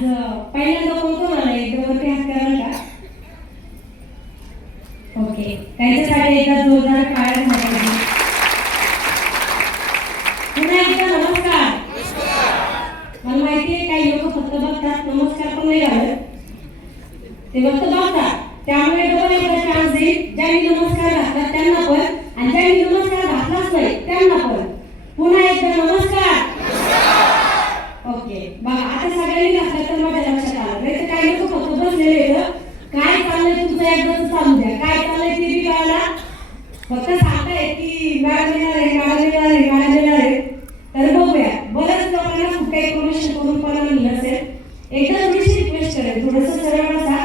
आज पहिल्यांदा कोण कोण आलं एकदा वरती हात कराल का? ओके, त्यांच्यासाठी एकदा जोरदार टाळ्या झाल्या. पुन्हा एकदा नमस्कार. मला माहिती आहे काही लोक फक्त बघतात, नमस्कार पण नाही घालत, ते फक्त बघतात. त्यामुळे डबल एकदा चान्स देईल. ज्यांनी नमस्कार घातला त्यांना पण, आणि ज्यांनी नमस्कार घातलाच नाही त्यांना पण पुन्हा एकदा नमस्कार. ओके, बघा आता सगळ्यांनी घातलं तर माझ्या लक्षात आलं. नाही तर काही लोक फक्त बसलेले आहेत, काय चाललंय तुमचं एकदाच चालू द्या, काय चाललंय ते बी कळायला फक्त सांगताय की मॅडम येणार आहे, मॅडम येणार आहे, मॅडम येणार आहे. तर बघूया, बऱ्याच लोकांना खूप काही इन्फॉर्मेशन करून पण मिळत असेल. एकदा थोडीशी रिक्वेस्ट करेल, थोडंसं सरळ बसा,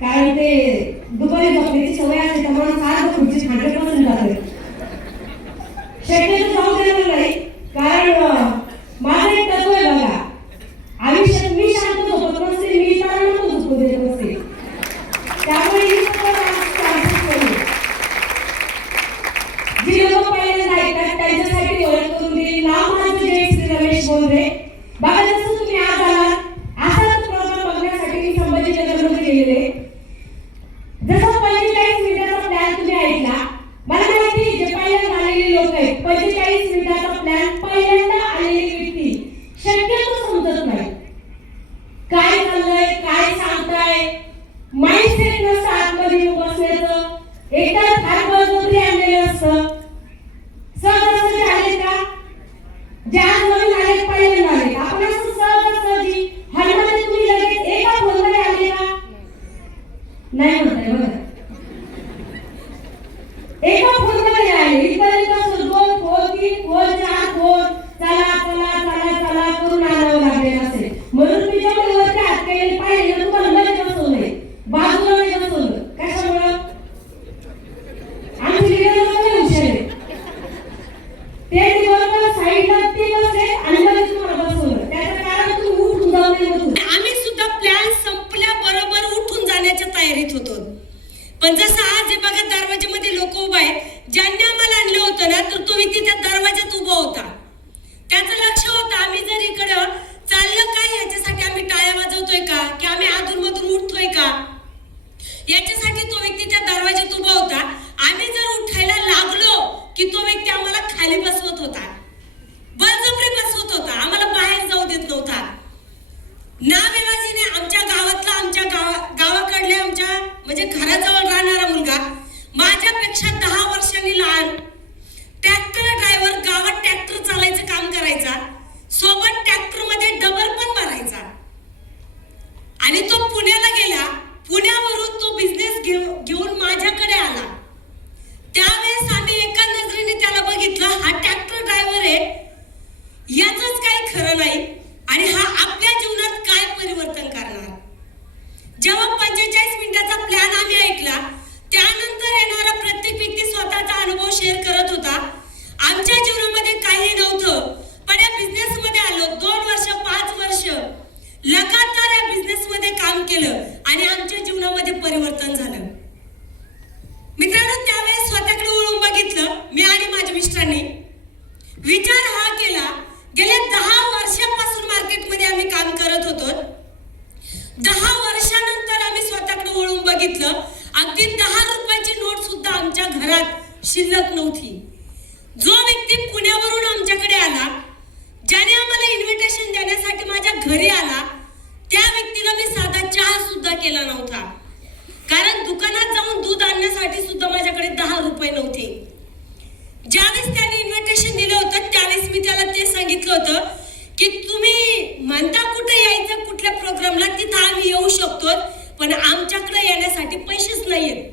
कारण ते दुपारी झोपण्याची सवय असते त्यामुळे फार खुर्ची 100% जाते. शक्यतो जाऊ देणार नाही, कारण माझं एक तत्व आहे बघा, आयुष्यात मी शांत झोपत नसते, मी इतरांना नको झोपू देत नसते. त्यामुळे ही जी लोक पहिल्यांदा ऐकतात त्यांच्यासाठी ओळख करून दिली. नाव माझं जय श्री रमेश बोंद्रे. बघा जसं तुम्ही आज आलात असाच प्रोग्राम बघण्यासाठी मी संभाजीनगरमध्ये गेलेले. जसं 45 मिनिटाचा प्लॅन तुम्ही ऐकला, मला माहिती जे पहिल्यांदा आलेले लोक आहेत, 45 मिनिटाचा प्लॅन पहिल्यांदा आलेली व्यक्ती शक्यतो समजत नाही काय चाललंय, काय सांगताय, माइंडसेट नसतं आतमध्ये बसण्याचं. एकदा फार बळजबरी आणलेलं असतं. सहजासहजी आले का, ज्या नवीन आले पहिल्यांदा आले, आपण असं सहजासहजी हॉलमध्ये तुम्ही लगेच एका फोनमध्ये आले का? नाही म्हणताय बघा, एका फोनमध्ये आले. इथपर्यंत असं 2 फोन, 3 फोन, 4 फोन, चला चला चला चला करून आणावं लागलेलं असेल. म्हणून मी जेवढे वरती हात केले पाहिजे तुम्हाला मध्ये बसवलंय, बाजूला नाही बसवलं. कशामुळं? आमची लिडर लोक हुशार आहे, ते बरोबर साईडला ते बसले आणि मध्ये तुम्हाला बसवलं. त्याचं कारण तुम्ही उठून जाऊ नये म्हणून. आम्ही सुद्धा प्लॅन संपल्याबरोबर उठून जाण्याच्या तयारीत होतो. पण जसं आज हे बघा दरवाजामध्ये लोक उभा आहेत, ज्यांनी आम्हाला आणलं होतं ना, तर तो व्यक्ती त्या दरवाजात उभा होता. त्याचं लक्ष होतं आम्ही जर इकडं चाललं काय याच्यासाठी आम्ही टाळ्या वाजवतोय का, की आम्ही अधूनमधून उठतोय का, याच्यासाठी तो व्यक्ती त्या दरवाजात उभा होता. आम्ही जर उठायला लागलो की तो व्यक्ती आम्हाला खाली बसवत होता, बळजबरी बसवत होता, आम्हाला बाहेर जाऊ देत नव्हता. नाविलाजीने आमच्या गावातला, आमच्या गावाकडल्या, आमच्या म्हणजे घराजवळ राहणारा मुलगा, माझ्यापेक्षा 10 वर्षांनी लहान, ट्रॅक्टर ड्रायव्हर, गावात ट्रॅक्टर चालायचं काम करायचा, सोबत ट्रॅक्टर मध्ये डबल पण भरायचा. आणि तो पुण्याला गेला, पुण्यावरून तो बिझनेस घेऊन माझ्याकडे आला. त्यावेळेस आम्ही एका नजरेने त्याला बघितलं, हा ट्रॅक्टर ड्रायव्हर आहे, याचंच काही खरं नाही, आणि हा आपल्या जीवनात काय परिवर्तन करणार. जेव्हा 45 मिनिटाचा प्लॅन आम्ही ऐकला, त्यानंतर येणारा प्रत्येक व्यक्ती स्वतःचा अनुभव शेअर करत होता. आमच्या जीवनामध्ये काही नव्हतं, पण या बिझनेस मध्ये आलो. 2 वर्ष 5 वर्ष लगातार या बिझनेस मध्ये काम केलं आणि आमच्या जीवनामध्ये परिवर्तन झालं. मित्रांनो, त्यावेळेस स्वतःकडे वळून बघितलं मी आणि माझ्या मिस्टरांनी. विचार हा केला, गेल्या 10 वर्षापासून मार्केटमध्ये आम्ही काम करत होतो. 10 वर्षानंतर आम्ही स्वतःकडे वळून बघितलं, अगदी 10 रुपयाची नोट सुद्धा आमच्या घरात शिल्लक नव्हती. जो व्यक्ती पुण्यावरून आमच्याकडे आला, ज्याने आम्हाला इन्व्हिटेशन देण्यासाठी माझ्या घरी आला, त्या व्यक्तीला मी साधा चहा सुद्धा केला नव्हता, कारण दुकानात जाऊन दूध आणण्यासाठी सुद्धा माझ्याकडे 10 रुपये नव्हते. ज्यावेळेस त्याने इन्व्हिटेशन दिलं होतं त्यावेळेस मी त्याला ते सांगितलं होतं की तुम्ही म्हणता कुठे यायचं, कुठल्या प्रोग्रामला, तिथं आम्ही येऊ शकतो, पण आमच्याकडे येण्यासाठी पैसेच नाहीयेत.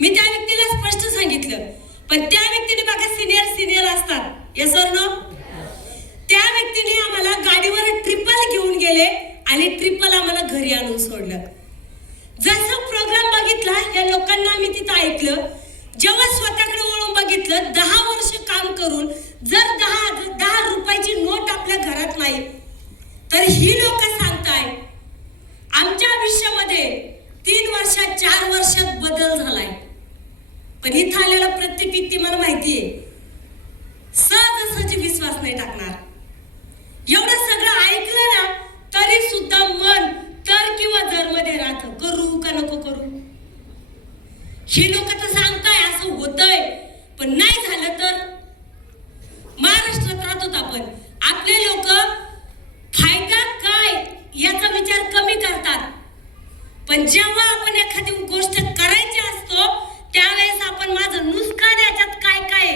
मी त्या व्यक्तीला स्पष्ट सांगितलं. पण त्या व्यक्तीने बघा सिनियर असतात, येस ऑर नो, त्या व्यक्तीने आम्हाला गाडीवर ट्रिपल घेऊन गेले आणि ट्रिपल आम्हाला घरी आणून सोडलं. जसं प्रोग्राम बघितला, या लोकांना आम्ही तिथं ऐकलं. जेव्हा स्वतःकडे वळून बघितलं, 10 वर्ष काम करून जर 10 रुपयाची नोट आपल्या घरात नाही, तर ही लोक सांगताय आमच्या आयुष्यामध्ये 3 वर्षात 4 वर्षात बदल झालाय. पण इथं आलेला प्रत्येक व्यक्ती मला माहितीये सहजासहजी विश्वास नाही टाकणार. एवढं सगळं ऐकलं ना, तरी याचा विचार कमी करतात, पण जेव्हा आपण एखादी गोष्ट करायची असतो त्यावेळेस आपण माझं नुकसान याच्यात काय काय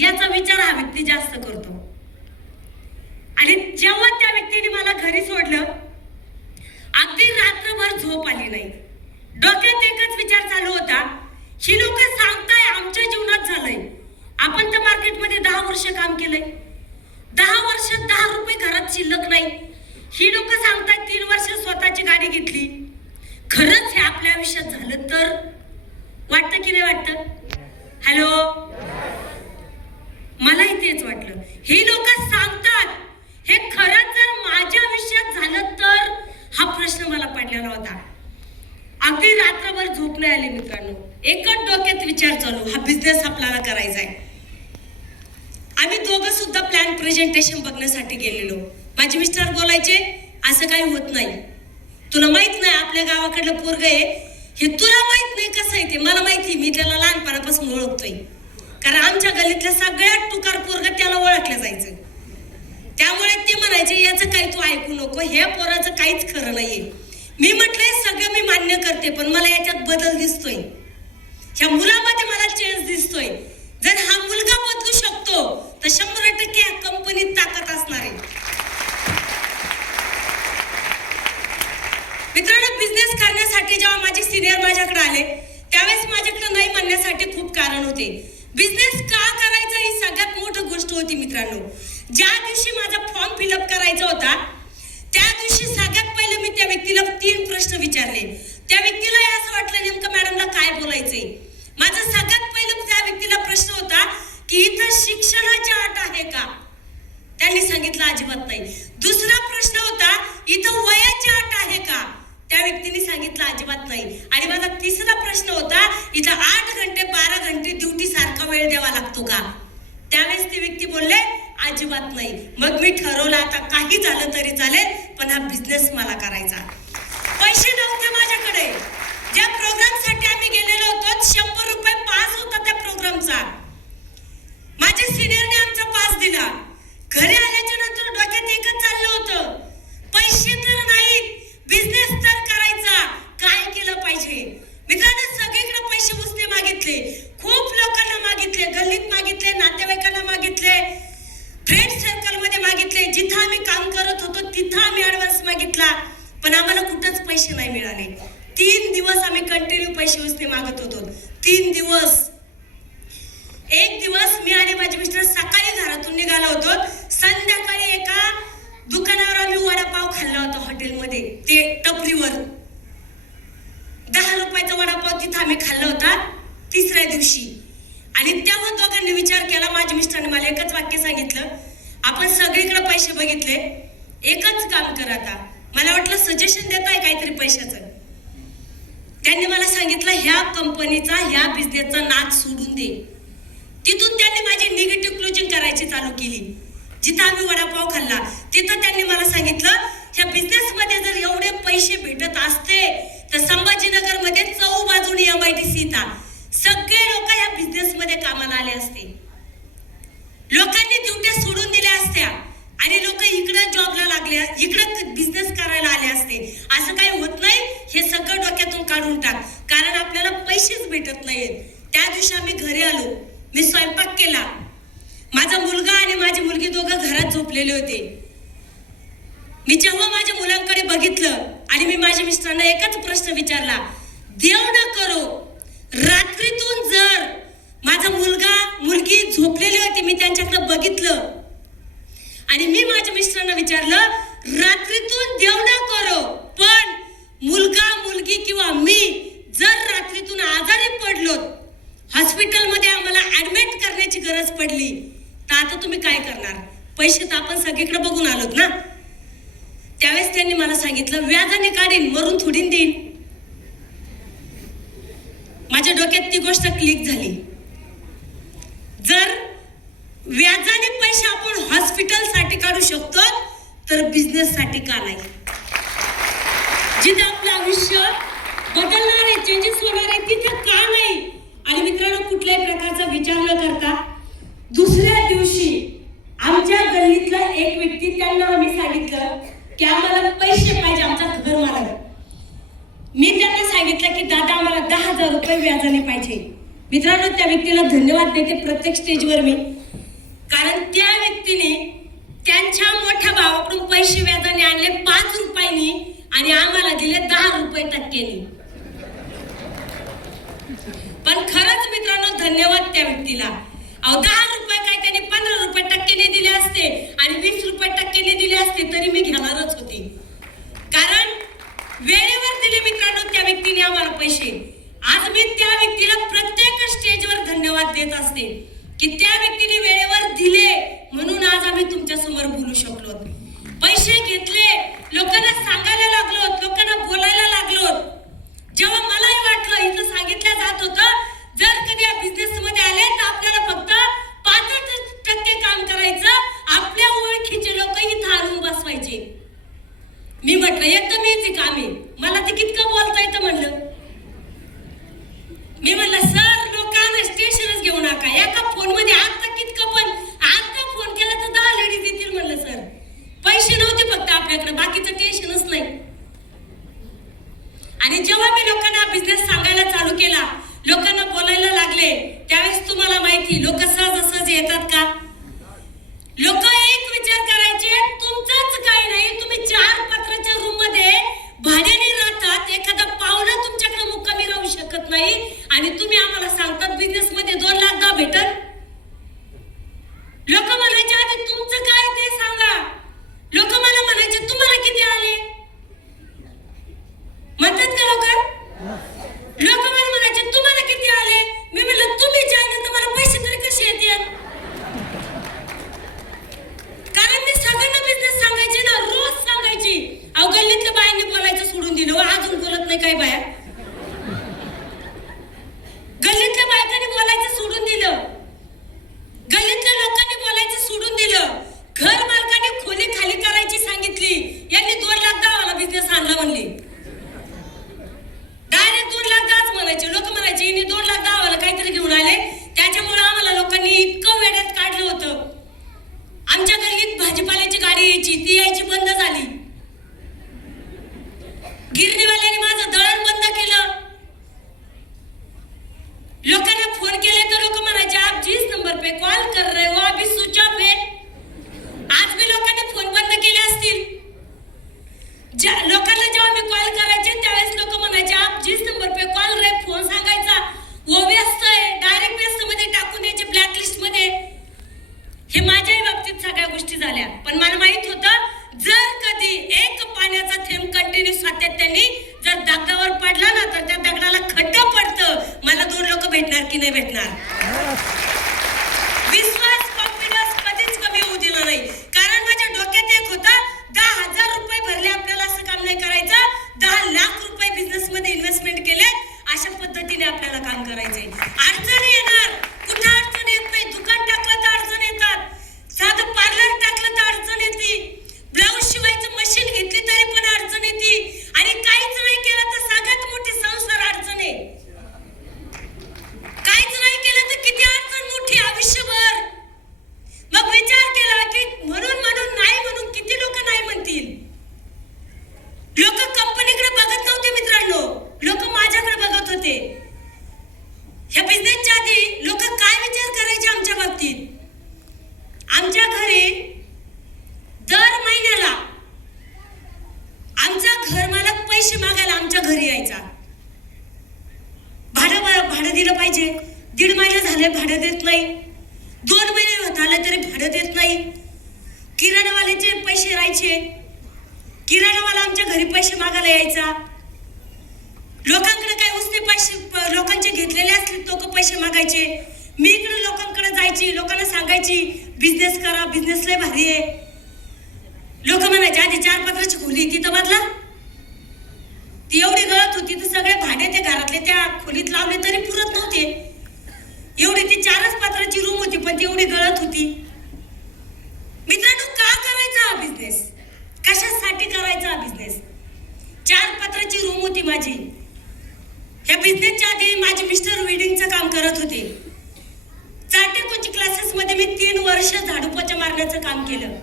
याचा विचार हा व्यक्ती जास्त करतो. आणि जेव्हा त्या व्यक्तीने मला घरी सोडलं, अगदी रात्रभर झोप आली नाही. डोक्यात एकच विचार चालू होता, ही लोक सांगताय आमच्या जीवनात झालंय, आपण तर मार्केटमध्ये 10 वर्ष काम केलंय, 10 वर्षात 10 रुपये घरात शिल्लक नाही. ही लोक सांगताय 3 वर्ष स्वतःची गाडी घेतली. खरंच हे आपल्या आयुष्यात झालं तर वाटतं की नाही वाटतं? हॅलो, मलाही तेच वाटलं. ही लोक सांगतात, हे खरंच जर माझ्या आयुष्यात झालं तर, हा प्रश्न मला पडलेला होता. अगदी रात्रभर झोप नाही आली मित्रांनो. एकच डोक्यात विचार चालू, हा बिझनेस आपल्याला करायचा आहे. आम्ही दोघं सुद्धा प्लॅन प्रेझेंटेशन बघण्यासाठी गेलेलो. माझे मिस्टर बोलायचे, असं काही होत नाही, तुला माहित नाही आपल्या गावाकडलं पोरग आहे, हे तुला माहित नाही कसं आहे ते, मला माहिती, मी त्याला लहानपणापासून ओळखतोय. कारण आमच्या गल्लीतल्या सगळ्यात टुकार पोरग त्याला ओळखलं जायचं. त्यामुळे ते म्हणायचे, याचं काही तू ऐकू नको, हे पोराचं काहीच खरं नाहीये. मी म्हटलंय सगळं मी मान्य करते, पण मला याच्यात बदल दिसतोय, ह्या मुलामध्ये मला चेंज दिसतोय. जर हा मुलगा बदलू शकतो तर 100% या कंपनीत ताकद असणार आहे. मित्रांनो, बिझनेस करण्यासाठी जेव्हा माझे सिनियर माझ्याकडे आले त्यावेळेस माझ्याकडे नाही म्हणण्यासाठी खूप कारण होते. बिझनेस का करायचा ही सगळ्यात मोठी गोष्ट होती मित्रांनो. ज्या दिवशी माझा फॉर्म फिलअप करायचा होता त्या दिवशी सगळ्यात पहिले मी त्या व्यक्तीला 3 प्रश्न विचारले. त्या व्यक्तीला असं वाटलं नेमकं मॅडमला काय बोलायचंय. माझा सगळ्यात पहिलं त्या व्यक्तीला प्रश्न होता की इथं शिक्षणाची अट आहे का? त्यांनी सांगितलं अजिबात नाही. दुसरा प्रश्न होता, इथं वयाची अट आहे का? त्या व्यक्तीने सांगितलं अजिबात नाही. आणि माझा तिसरा प्रश्न होता, इथं 8 घंटे 12 घंटे ड्युटी सारखा वेळ द्यावा लागतो का? त्यावेळेस ती व्यक्ती बोलले अजिबात नाही. मग मी ठरवलं आता काही झालं तरी चालेल, पण हा बिझनेस मला करायचा. पैसे नव्हते माझ्याकडे. ज्या प्रोग्रामसाठी आम्ही गेलेलो होतो 100 रुपये पास होता त्या प्रोग्रामचा. माझ्या सिनियरने आमचा पास दिला. घरी आल्याच्या नंतर डोक्यात एकच चाललं होतं, पैसे तर नाहीत, बिझनेस तर करायचा, काय केलं पाहिजे. मित्रांनो, सगळीकडे पैसे उसने मागितले, खूप लोकांना मागितले, गल्लीत मागितले, नातेवाईकांना मागितले, फ्रेंड सर्कल मध्ये मागितले, जिथं आम्ही काम करत होतो तिथं आम्ही ऍडव्हान्स मागितला, पण आम्हाला कुठंच पैसे नाही मिळाले. 3 दिवस आम्ही कंटिन्यू पैसे उसने मागत होतो. 3 दिवस. एक दिवस मी आणि माझे मिस्टर सकाळी घरातून निघालो होतो, संध्याकाळी एका दुकानावर आम्ही वडापाव खाल्ला होता हॉटेलमध्ये, ते टपरीवर 10 रुपयाचा वडापाव तिथं आम्ही खाल्ला होता तिसऱ्या दिवशी. आणि तेव्हा दोघांनी विचार केला, माझ्या मिस्टरने मला एकच वाक्य सांगितलं, आपण सगळीकडे पैसे बघितले, एकच काम कर आता. मला वाटलं सजेशन देताय काहीतरी पैशाचं. त्यांनी मला सांगितलं, ह्या कंपनीचा ह्या बिझनेसचा नाद सोडून दे. तिथून त्यांनी माझी निगेटिव्ह क्लोजिंग करायची चालू केली. जिथं आम्ही वडापाव खाल्ला तिथं त्यांनी मला सांगितलं, ह्या बिझनेस मध्ये जर एवढे पैसे भेटत असते तर संभाजीनगर मध्ये 4 बाजूनी MIDC येतात, सगळे लोक ह्या बिझनेस मध्ये कामाला आले असते. लोकांनी ड्युट्या सोडून दिल्या असत्या आणि लोक इकडे जॉबला लागले, इकडे बिझनेस करायला आले असते. असं काही होत नाही, हे सगळं डोक्यातून काढून टाक, कारण आपल्याला पैसेच भेटत नाहीत. त्या दिवशी आम्ही घरी आलो, मी स्वयंपाक केला. माझा मुलगा आणि माझी मुलगी दोघं घरात झोपलेले होते. मी जेव्हा माझ्या मुलांकडे बघितलं आणि मी माझ्या मिस्टरांना एकच प्रश्न विचारला, देव न करो रात्रीतून जर माझा मुलगा मुलगी झोपलेली होती, मी त्यांच्याकडे बघितलं आणि मी माझ्या मिस्टरांना विचारलं, रात्रीतून देव न करो, पण मुलगा मुलगी किंवा मी जर रात्रीतून आजारी पडलो, हॉस्पिटलमध्ये आम्हाला ऍडमिट करण्याची गरज पडली, तर आता तुम्ही काय करणार? पैसे तर आपण सगळीकडे बघून आलोत ना. त्यावेळेस त्यांनी मला सांगितलं, व्याजाने काढीन, मरून थोडीन देईन. माझ्या डोक्यात ती गोष्ट क्लिक झाली. जर व्याजाने पैसे आपण हॉस्पिटल साठी काढू शकतो तर बिझनेस साठी का नाही? जिथे आपलं आयुष्य बदलणार आहे, चेंजेस होणार आहे, तिथे का नाही? आणि मित्रांनो, कुठल्याही प्रकारचा विचार न करता दुसऱ्या दिवशी आमच्या गल्लीतला एक व्यक्ती, त्यांना आम्ही सांगितलं की आम्हाला पैसे पाहिजे, आमचा घर मालक. मी त्यांना सांगितलं की दादा आम्हाला 10,000 रुपये व्याजाने पाहिजे. मित्रांनो, त्या व्यक्तीला धन्यवाद देते प्रत्येक स्टेजवर मी, कारण त्या व्यक्तीने त्यांच्या मोठ्या भावाकडून पैसे व्याजाने आणले 5 रुपयांनी आणि आम्हाला दिले 10 रुपये टक्क्यांनी. पण खरंच मित्रांनो धन्यवाद त्या व्यक्तीला. 10 रुपये काय त्यांनी 15 रुपये टक्क्याने दिले असते आणि 20 रुपये टक्क्याने दिले असते तरी मी घेणारच होते, कारण वेळेवर दिले मित्रांनो त्या व्यक्तीने आम्हाला पैसे. आज मी त्या व्यक्तीला प्रत्येक स्टेजवर धन्यवाद देत असते की त्या व्यक्तीने वेळेवर दिले म्हणून आज आम्ही तुमच्या समोर बोलू शकलो. पैसे घेतले, लोकांना सांगायला लागलो, लोकांना बोलायला लागलो. जेव्हा मलाही वाटलं, इथं सांगितलं जात होतं जर कधी या बिझनेस मध्ये आले तर आपल्याला फक्त 5% काम करायचं, आपल्या ओळखीचे लोक इथं आणून बसवायचे. मी म्हटलं एकदम इझी काम आहे, मला ते कितकं बोलता येतं म्हणलं. मी म्हणलं सर लोकांना स्टेशनच घेऊ नका, एका फोन मध्ये आता कितकं पण आता फोन केला तर 10 लेडीज येतील म्हणलं. सर पैसे नव्हते फक्त आपल्याकडे, बाकीचं टेन्शनच नाही. आणि जेव्हा मी लोकांना बिझनेस सांगायला चालू केला, लोकांना बोलायला लागले, त्यावेळेस तुम्हाला माहिती लोक सहज येतात का? लोक एक विचार करायचे, तुमचंच काही नाही, तुम्ही 4 पत्राच्या रूम मध्ये भाड्याने राहतात, एखादा पाहुणा तुमच्याकडे मुक्कामी राहू शकत नाही आणि तुम्ही आम्हाला सांगतात बिझनेस मध्ये 2 लाख दा भेटल. लोक म्हणायचे आधी तुमचं काय ते सांगा. लोक मला म्हणायचे तुम्हाला किती आले म्हणतात का लोक? लोक मला म्हणायचे तुम्हाला किती आले. मी म्हणलं तुम्ही जाणलं तर मला पैसे तरी कसे येतील, कारण मी सगळ्यांना बिझनेस सांगायचे ना, रोज सांगायची. गल्लीतल्या बायांनी बोलायचं सोडून दिलं, अजून बोलत नाही काय बाया. गल्लीतल्या बायकांनी बोलायचं सोडून दिलं, गल्लीतल्या लोकांनी बोलायचं सोडून दिलं. घर मालकाने खोली खाली करायची सांगितली, यांनी 2 लाख दावाला बिझनेस आणला म्हणले. डायरेक्ट 2 लाख दाच म्हणायचे. लोक म्हणायचे यांनी 2 लाख दावाला काहीतरी घेऊन आले. त्याच्यामुळे आम्हाला लोकांनी इतकं वेड्यात काढलं होतं. आमच्या गल्लीत भाजीपाल्याची गाडी यायची, ती यायची बंद झाली. गिरणीवाल्याने माझं दळण बंद केलं. लोकांना फोन केले तर लोक म्हणायचे आप जिस नंबर पे कॉल कर रहे हो अभी स्विच ऑफ है. आज मी लोकांनी फोन बंद केले असतील. लोकांना जेव्हा मी कॉल करायचे त्यावेळेस लोक म्हणायचे आप जिस नंबर पे कॉल रहे, फोन सांगायचा वो व्यस्त आहे, डायरेक्ट व्यस्त मध्ये टाकून द्यायचे ब्लॅकलिस्ट मध्ये. हे माझ्याही बाबतीत सगळ्या गोष्टी झाल्या. पण मला माहित होतं जर कधी एक पाण्याचा थेंब कंटिन्यू सातत्याने जर दगडावर पडला ना तर त्या दगडाला खड्डा पडतं. मला 2 लोक भेटणार की नाही भेटणार. विश्वास कॉन्फिडन्स कधीच कमी होऊ दिला नाही, कारण माझ्या डोक्यात एक होतं 10,000 रुपये भरले आपल्याला असं काम नाही करायचं, 10 लाख रुपये बिझनेस मध्ये इन्व्हेस्टमेंट केले अशा पद्धतीने आपल्याला काम करायचंय. अडचणी येणार, कुठं अडचण येत नाही. दुकान टाकलं तर अडचण येतात, साधं पार्लर टाकलं तर अडचण येते, ब्लाऊज शिवायचं मशीन घेतली तरी पण अडचण येते, आणि काहीच नाही केलं तर सगळ्यात मोठी संसार अडचण आहे. काहीच नाही केलं तर किती अडचण मोठी आयुष्यभर. मग विचार केला की म्हणून नाही म्हणून किती लोक नाही म्हणतील. लोक कंपनीकडे बघत नव्हते मित्रांनो, लोक माझ्याकडे बघत होते. ह्या बिझनेसच्या आधी लोक काय विचार करायचे आमच्या बाबतीत. आमच्या घरी दर महिन्याला आमचा घर मालक पैसे मागायला आमच्या घरी यायचा. भाडं दिलं पाहिजे. 1.5 महिने झाले भाडं देत नाही, 2 महिने होत आले तरी भाडं देत नाही. किराणावाल्याचे पैसे राहायचे, किराणावाला आमच्या घरी पैसे मागायला यायचा. लोकांकडे काय उसने पैसे लोकांचे घेतलेले असले लोक पैसे मागायचे. मी इकडे लोकांकडे जायची, लोकांना सांगायची बिझनेस करा, बिझनेस लय भारी आहे. लोक म्हणायचे आधी 4 पत्राची खोली तिथं बदला. ती एवढी गळत होती तर सगळे भाडे ते घरातले त्या खोलीत लावले तरी पुरत नव्हते. एवढी ती 4च पत्राची रूम होती पण ती एवढी गळत होती. मित्रांनो, का करायचा हा बिझनेस, कशासाठी करायचा हा बिझनेस. 4 पत्राची रूम होती माझी. ह्या बिझनेसच्या आधी माझे मिस्टर वेडिंगचं काम करत होते. चाटे कोचिंग क्लासेस मध्ये मी 3 वर्ष झाडू पोछा मारण्याचं काम केलं.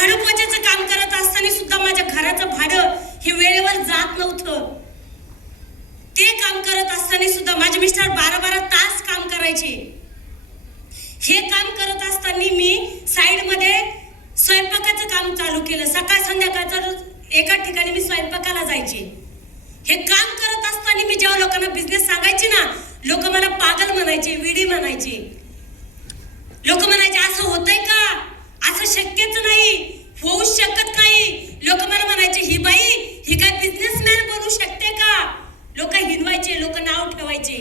झाडू पोछाचं काम करत असताना सुद्धा माझ्या घराचं भाडं हे वेळेवर जात नव्हतं. ते काम करत असताना सुद्धा माझे मिस्टर 12-12 तास काम करायचे. हे काम करत असताना मी साइड मध्ये स्वयंपाकाचं काम चालू केलं. सकाळ संध्याकाळचं एका ठिकाणी मी स्वयंपाकाला जायचे. हे काम करत असताना मी जेव्हा लोकांना बिझनेस सांगायचे ना, लोक मला पागल म्हणायचे, विडी म्हणायचे. लोक म्हणायचे असं होतंय का, असं शक्यच नाही, होऊ शकत नाही. लोक मला म्हणायचे ही बाई ही काय बिझनेसमॅन बनू शकते का. लोक हिनवायचे, लोक नाव ठेवायचे.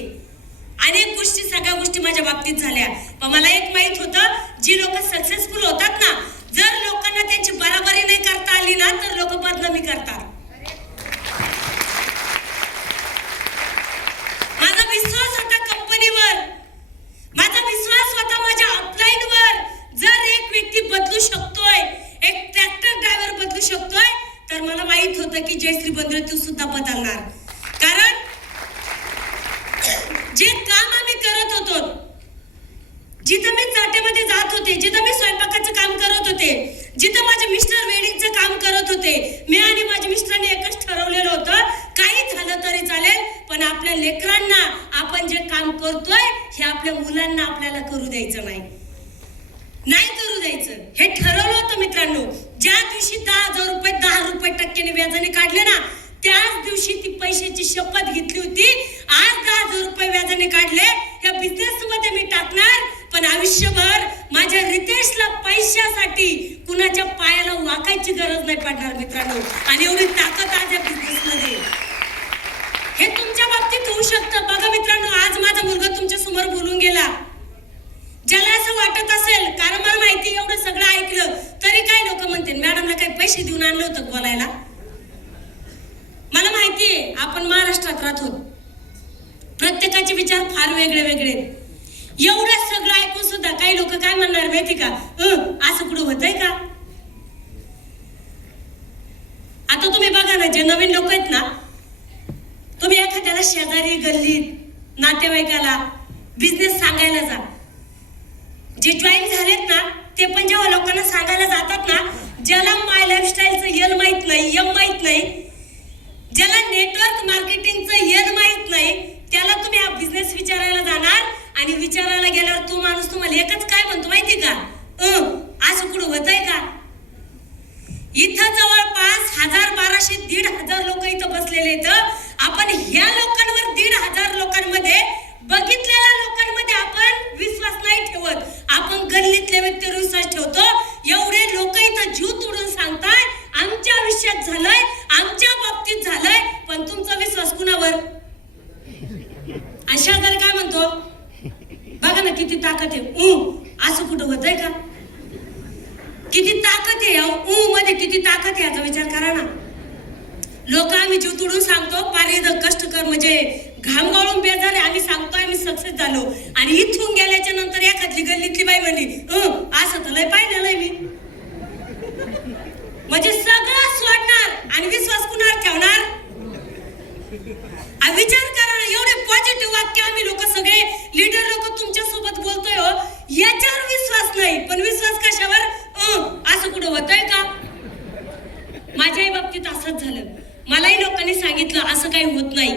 अनेक गोष्टी, सगळ्या गोष्टी माझ्या बाबतीत झाल्या. पण मला एक माहित होतं, जी लोक सक्सेसफुल होतात ना, जर लोकांना त्यांची बराबरी नाही करता आली ना, तर लोक बदनामी करतात. माझा विश्वास होता कंपनीवर, माझा विश्वास होता माझ्या अपलाईनवर. जर एक व्यक्ती बदलू शकतोय, एक ट्रॅक्टर ड्रायव्हर बदलू शकतोय, तर मला माहित होतं की जयश्री बंद्रे तू सुद्धा बदलणार. कारण जे काम आम्ही करत होतो, जिथं मी चाट्यामध्ये जात होते, जिथं मी स्वयंपाकाचं काम करत होते, जिथं माझे मिस्टर वेडिंगचं काम करत होते, मी आणि माझ्या मिस्टरांनी एकच ठरवलेलं होतं, काही झालं तरी चालेल, पण आपल्या लेकरांना आपण जे काम करतोय हे आपल्या मुलांना आपल्याला करू द्यायचं नाही करू द्यायचं. हे ठरवलं होतं मित्रांनो. ज्या दिवशी 10,000 रुपये 10 रुपये टक्क्याने व्याजाने काढले ना, त्याच दिवशी ती पैशाची शपथ घेतली होती. आज 10,000 रुपये व्याजाने काढले, या बिझनेस मध्ये मी टाकणार, पण आयुष्यभर माझ्या रितेशला पैशासाठी कुणाच्या पायाला वाकायची गरज नाही पडणार मित्रांनो. आणि एवढी ताकद आज या बिझनेस मध्ये. हे तुमच्या बाबतीत होऊ शकतं. बघा मित्रांनो, आज माझा मुलगा तुमच्या समोर बोलून गेला. ज्याला असं वाटत असेल, कारण मला माहिती एवढं सगळं ऐकलं तरी काय लोक म्हणतील मॅडमला काही पैसे देऊन आणलं होतं बोलायला. मला माहितीये आपण महाराष्ट्रात राहतो, प्रत्येकाचे विचार फार वेगळे वेगळे. एवढं सगळं ऐकून सुद्धा काही लोक काय म्हणणार माहिती का, असं कुठं होतंय का. आता तुम्ही बघा ना, जे नवीन लोक आहेत ना, तुम्ही एखाद्याला शेजारी गल्लीत नातेवाईकाला बिझनेस सांगायला जा. जे जॉईन झालेत ना, ते पण जेव्हा लोकांना सांगायला जातात ना, ज्याला माय लाईफस्टाईलचं यल माहित नाही, यम माहित नाही, ज्याला नेटवर्क मार्केटिंगचं यल माहित नाही, त्याला तुम्ही हा बिझनेस विचारायला जाणार आणि विचारायला गेल्यावर तो माणूस तुम्हाला एकच काय म्हणतो माहिती का, असं कुठं होतंय का. इथं जवळपास 1,000-1,200 1,500 लोक इथं बसलेले आहेत. आपण ह्या लोकांवर 1,500 लोकांमध्ये, बघितलेल्या लोकांमध्ये आपण विश्वास नाही ठेवत, आपण गल्लीतल्या व्यक्तीवर विश्वास ठेवतो. एवढे लोक इथं जीव तोडून सांगतात आमच्या आयुष्यात झालंय, आमच्या बाबतीत झालंय, पण तुमचा विश्वास कुणावर. अशा जर काय म्हणतो, बघा ना किती ताकद आहे, असं कुठं होतंय का. किती ताकद आहे मध्ये, किती ताकद आहे याचा विचार करा ना. लोक आम्ही जीव तोडून सांगतो, पारे कष्ट कर म्हणजे घाम गाळून बेजार आहे, आम्ही सांगतोय आम्ही सक्सेस झालो, आणि इथून गेल्याच्या नंतर एखादी गल्लीतली बाई म्हणली असं तर लय पाहिलेलं आहे मी. म्हणजे सगळं सोडणार आणि विश्वास कुणावर ठेवणार. विचार करा ना, एवढे पॉझिटिव्ह वाक्य आम्ही लोक सगळे लीडर लोक तुमच्या सोबत बोलतोय हो, याच्यावर विश्वास नाही, पण विश्वास कशावर, असं कुठं होतंय का. माझ्याही बाबतीत असंच झालं. मलाही लोकांनी सांगितलं असं काही होत नाही,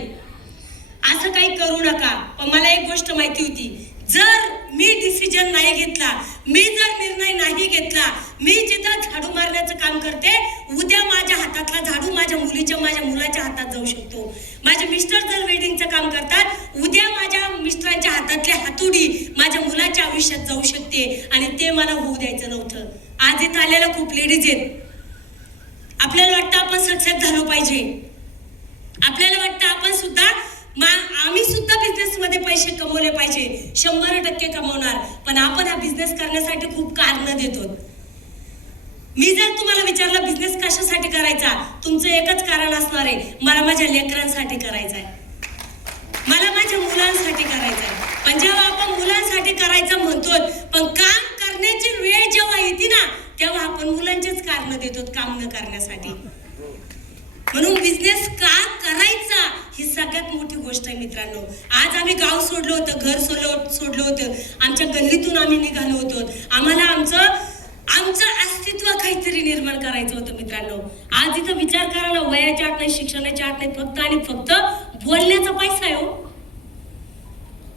असं काही करू नका. पण मला एक गोष्ट माहिती होती, जर मी डिसिजन नाही घेतला, मी जर निर्णय नाही घेतला, मी जिथं झाडू मारण्याचं काम करते, उद्या माझ्या हातातला झाडू माझ्या मुलीच्या, माझ्या मुलाच्या हातात जाऊ शकतो. माझे मिस्टर जर वेडिंगचं काम करतात, उद्या माझ्या मिस्टरांच्या हातातली हातोडी माझ्या मुलाच्या आयुष्यात जाऊ शकते, आणि ते मला होऊ द्यायचं नव्हतं. आज इथं आलेल्या खूप लेडीज आहेत, आपल्याला वाटतं आपण सक्सेस झालो पाहिजे, आपल्याला वाटतं आपण सुद्धा आम्ही सुद्धा बिझनेस मध्ये पैसे कमवले पाहिजे, 100% कमवणार. पण आपण हा बिझनेस करण्यासाठी खूप कारण देतो. मी जर तुम्हाला विचारलं बिझनेस कशासाठी करायचा, तुमचं एकच कारण असणार आहे, मला माझ्या लेकरांसाठी करायचा आहे, मला माझ्या मुलांसाठी करायचं आहे. पण जेव्हा आपण मुलांसाठी करायचं म्हणतो, पण काम करण्याची वेळ जेव्हा येते ना, तेव्हा आपण मुलांचेच कारण देतो काम न करण्यासाठी. म्हणून बिझनेस का करायचा ही सगळ्यात मोठी गोष्ट आहे मित्रांनो. आज आम्ही गाव सोडलं होतं, घर सोडलं होतं, आमच्या गल्लीतून आम्ही निघालो होतो. आम्हाला आमचं अस्तित्व काहीतरी निर्माण मित्रांनो. आज इथं विचार करा ना, वयाच्या अट नाही, शिक्षणाच्या अट नाही, फक्त आणि फक्त बोलण्याचा पैसा आहे हो.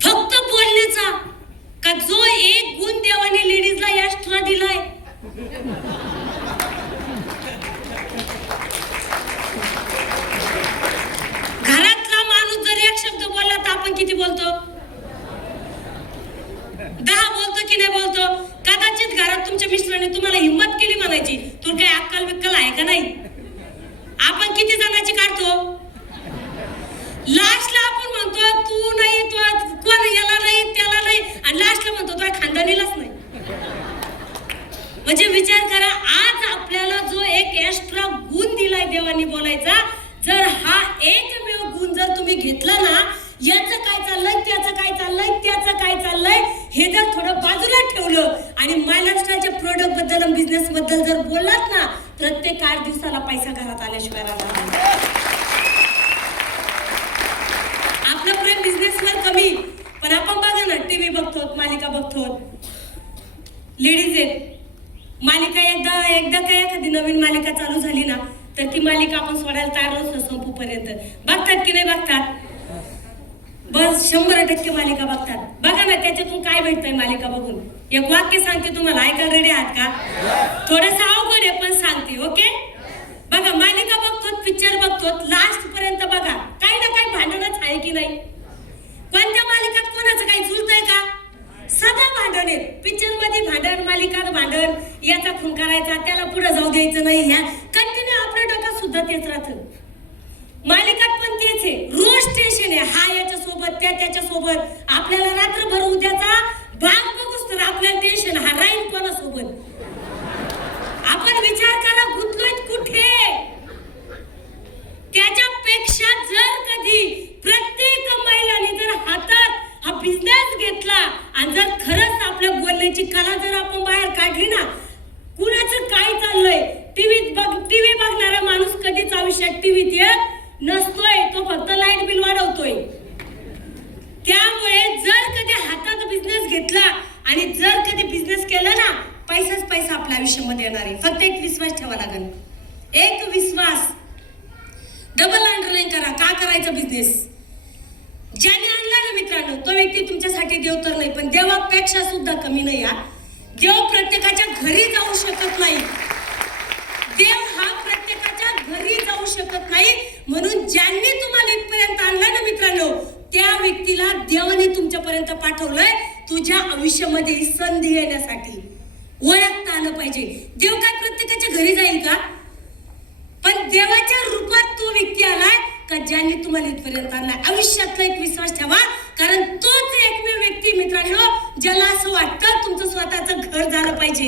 फक्त बोलण्याचा. का जो एक गुण देवाने लेडीजला एक्स्ट्रा दिलाय, घरातला माणूस जर एक शब्द बोलला तर आपण किती बोलतो? 10 बोलतो की नाही बोलतो? कदाचित घरात तुमच्या मिस्टरांनी तुम्हाला हिंमत केली म्हणायची, तुला काय अक्कल बिक्कल आहे का नाही? आपण किती जणांची काढतो? लास्टला आपण म्हणतो तू नाही, तू कोण, याला नाही, त्याला नाही, आणि लास्टला म्हणतो तो खानदानीलाच नाही. म्हणजे विचार करा, आज आपल्याला जो एक एक्स्ट्रा गुण दिलाय देवानी बोलायचा, जर हा एकमेव गुण जर तुम्ही घेतला ना, याचं काय चाललंय, त्याचं काय चाललंय, त्याचं काय चाललंय, हे जर थोडं बाजूला ठेवलं आणि माय लाईफस्टाईलच्या प्रोडक्ट बद्दल आणि बिझनेस बद्दल जर बोललात ना, प्रत्येक 8 दिवसाला पैसा घरात आल्याशिवाय राहणार नाही. आपलं प्रेम बिझनेसवर कमी, पण आपण बघा ना, टीव्ही बघतो, मालिका बघतो, लेडीज आहेत, मालिका एकदा काय एखादी नवीन मालिका चालू झाली ना, तर ती मालिका आपण सोडायला तयार नसतो संपूपर्यंत. बघतात की नाही बघतात? बस 100% मालिका बघतात. बघा ना, त्याच्यातून काय भेटतंय मालिका बघून? एक वाक्य सांगते तुम्हाला, ऐकायला रेडी आहात का? थोडंसं अवघड आहे पण सांगते, ओके? बघा, मालिका बघतो, पिक्चर बघतो, लास्ट पर्यंत बघा, काही ना काही भांडणच आहे की नाही? कोणत्या मालिकात कोणाचं काही जुळतंय का? सदा भांडण आहे. पिक्चर मध्ये भांडण, मालिकात भांडण, याचा खून करायचा, त्याला पुढे जाऊ द्यायचं नाही, ह्या कंटिन्यू आपल्या डोक्यात सुद्धा तेच राहतं. मालिकात पण तेच आहे, रोज टेन्शन आहे, हा याच्या सोबत, त्या त्याच्या सोबत. आपल्याला रात्रभर उद्याचा भाग बघूच तर आपल्याला टेन्शन, हा राहील कोणासोबत? आपण विचार करा, गुंतलोय कुठे? त्याच्यापेक्षा जर कधी प्रत्येक महिलाने जर हातात हा बिझनेस घेतला आणि जर खरंच आपल्या बोलण्याची कला जर आपण बाहेर काढली ना, कुणाचं काय चाललंय, टीव्ही बघणारा माणूस कधीच आयुष्यात टीव्हीत येत नसतोय, तो फक्त लाईट बिल वाढवतोय. त्यामुळे जर कधी हातात बिझनेस घेतला आणि जर कधी बिझनेस केला ना, पैसाच पैसा आपल्या आयुष्यामध्ये येणार आहे. फक्त एक विश्वास ठेवा लागेल, एक विश्वास. डबल अंडरलाईन करा, का करायचा बिझनेस? ज्याने आणला ना मित्रांनो, तो व्यक्ती तुमच्यासाठी देव तर नाही, पण देवापेक्षा सुद्धा कमी नाही. हा देव प्रत्येकाच्या घरी जाऊ शकत नाही. देव हा प्रत्येकाच्या घरी जाऊ शकत नाही. म्हणून ज्यांनी तुम्हाला इथपर्यंत आणलं ना मित्रांनो, त्या व्यक्तीला देवाने तुमच्यापर्यंत पाठवलंय तुझ्या आयुष्यामध्ये संधी येण्यासाठी. ओळखता आलं पाहिजे. देव काय प्रत्येकाच्या घरी जाईल का? पण देवाच्या रूपात तो व्यक्ती आलाय का ज्यांनी तुम्हाला इथपर्यंत आणलाय. आयुष्यातला एक विश्वास ठेवा, कारण तोच एकमेव व्यक्ती मित्रांनो ज्याला असं वाटतं तुमचं स्वतःचं घर झालं पाहिजे,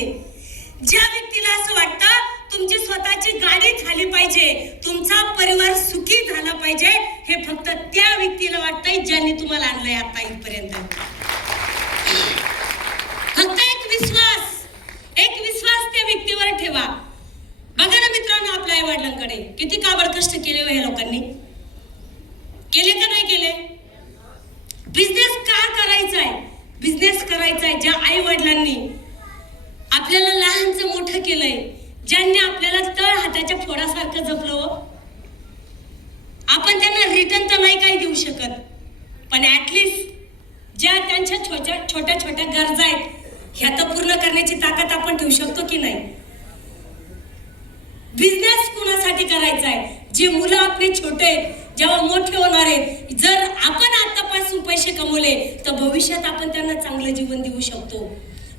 ज्या व्यक्तीला असं वाटतं तुमची स्वतःची गाडी झाली पाहिजे, तुमचा परिवार सुखी झाला पाहिजे, हे फक्त त्या व्यक्तीला वाटतंय ज्यांनी तुम्हाला आणलंय आता इथपर्यंत. फक्त एक विश्वास त्या व्यक्तीवर ठेवा. बघा ना मित्रांनो, आपल्या आई वडिलांकडे किती काबड कष्ट केले हे लोकांनी, केले का नाही केले? बिझनेस का करायचा आहे? बिझनेस करायचा आहे ज्या आई वडिलांनी आपल्याला लहानचं मोठं केलंय, ज्यांनी आपल्याला तळ हाताच्या फोडासारखं जपलं. आपण त्यांना रिटर्न तर नाही काही देऊ शकत, पण ऍटलिस्ट ज्या त्यांच्या छोट्या छोट्या गरजा आहेत ह्या तर पूर्ण करण्याची ताकद आपण ठेवू शकतो की नाही? बिझनेस कोणासाठी करायचा आहे? जे मुलं आपले छोटे आहेत, जेव्हा मोठे होणार आहेत, जर आपण आतापासून पैसे कमवले तर भविष्यात आपण त्यांना चांगलं जीवन देऊ शकतो.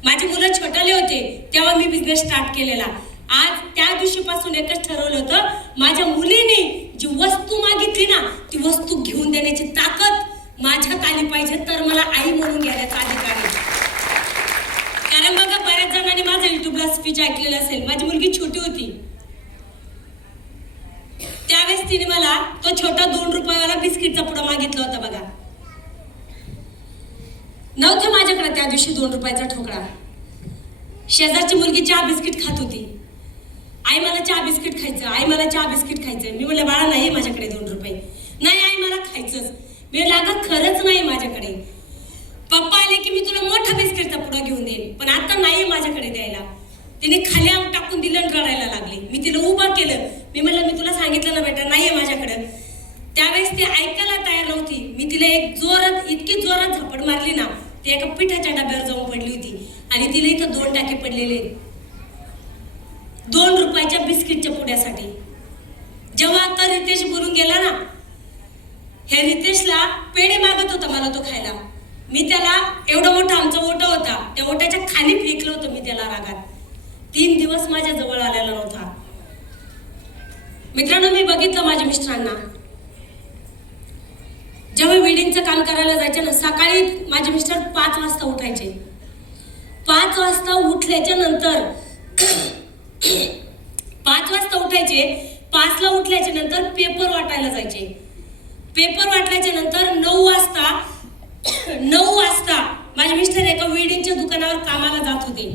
माझे मुलं छोटेले होते तेव्हा मी बिझनेस स्टार्ट केलेला. आज त्या दिवशीपासून एकच ठरवलं होतं, माझ्या मुलीने जी वस्तू मागितली ना ती वस्तू घेऊन देण्याची ताकद माझ्यात आली पाहिजे, तर मला आई म्हणून घेण्याचा अधिकार आहे. कारण बघा, बऱ्याच जणांनी माझं युट्यूबला स्पीच ऐकलेलं असेल. माझी मुलगी छोटी होती त्यावेळेस तिने मला तो छोटा 2 रुपयावाला बिस्किटचा पुडा मागितला होता. बघा, नव्हते माझ्याकडे त्या दिवशी 2 रुपयाचा ठोकळा. शेजारची मुलगी चहा बिस्किट खात होती. आई मला चहा बिस्किट खायचं, आई मला चहा बिस्किट खायचं. मी म्हणलं बाळा नाही माझ्याकडे 2 रुपये. नाही आई मला खायचंच. मी म्हणलं खरंच नाही माझ्याकडे. पप्पा आले की मी तुला मोठा बिस्किटचा पुडा घेऊन देईन, पण आता नाही माझ्याकडे द्यायला. तिने खाली अंग टाकून दिलं आणि रडायला लागली. मी मी तिला उभं केलं. मी म्हणलं मी तुला सांगितलं ना बेटा नाहीये माझ्याकडं. त्यावेळेस ती ऐकायला तयार नव्हती. मी तिला इतकी जोरात झपड मारली ना, ती एका पिठाच्या डब्यावर जाऊन पडली होती आणि तिला इथं 2 टाके पडलेले 2 रुपयाच्या बिस्किटच्या पुड्यासाठी. जेव्हा आता रितेश बोलून गेला ना, हे रितेशला पेढे मागत होता मला तो खायला. मी त्याला एवढा मोठा आमचा ओटा होता, त्या ओट्याच्या खाली फेकलं होतं मी त्याला रागात. 3 दिवस माझ्या जवळ आलेला नव्हता. मित्रांनो, मी बघितलं माझ्या मिस्टरांना जेव्हा वेडिंगचं काम करायला जायचं ना, सकाळी माझे मिस्टर 5 वाजता उठायचे. 5 वाजता उठल्याच्या नंतर 5 वाजता उठायचे. 5ला उठल्याच्या नंतर पेपर वाटायला जायचे. पेपर वाटल्याच्या नंतर 9 वाजता माझे मिस्टर एका वेडिंगच्या दुकानावर कामाला जात होते.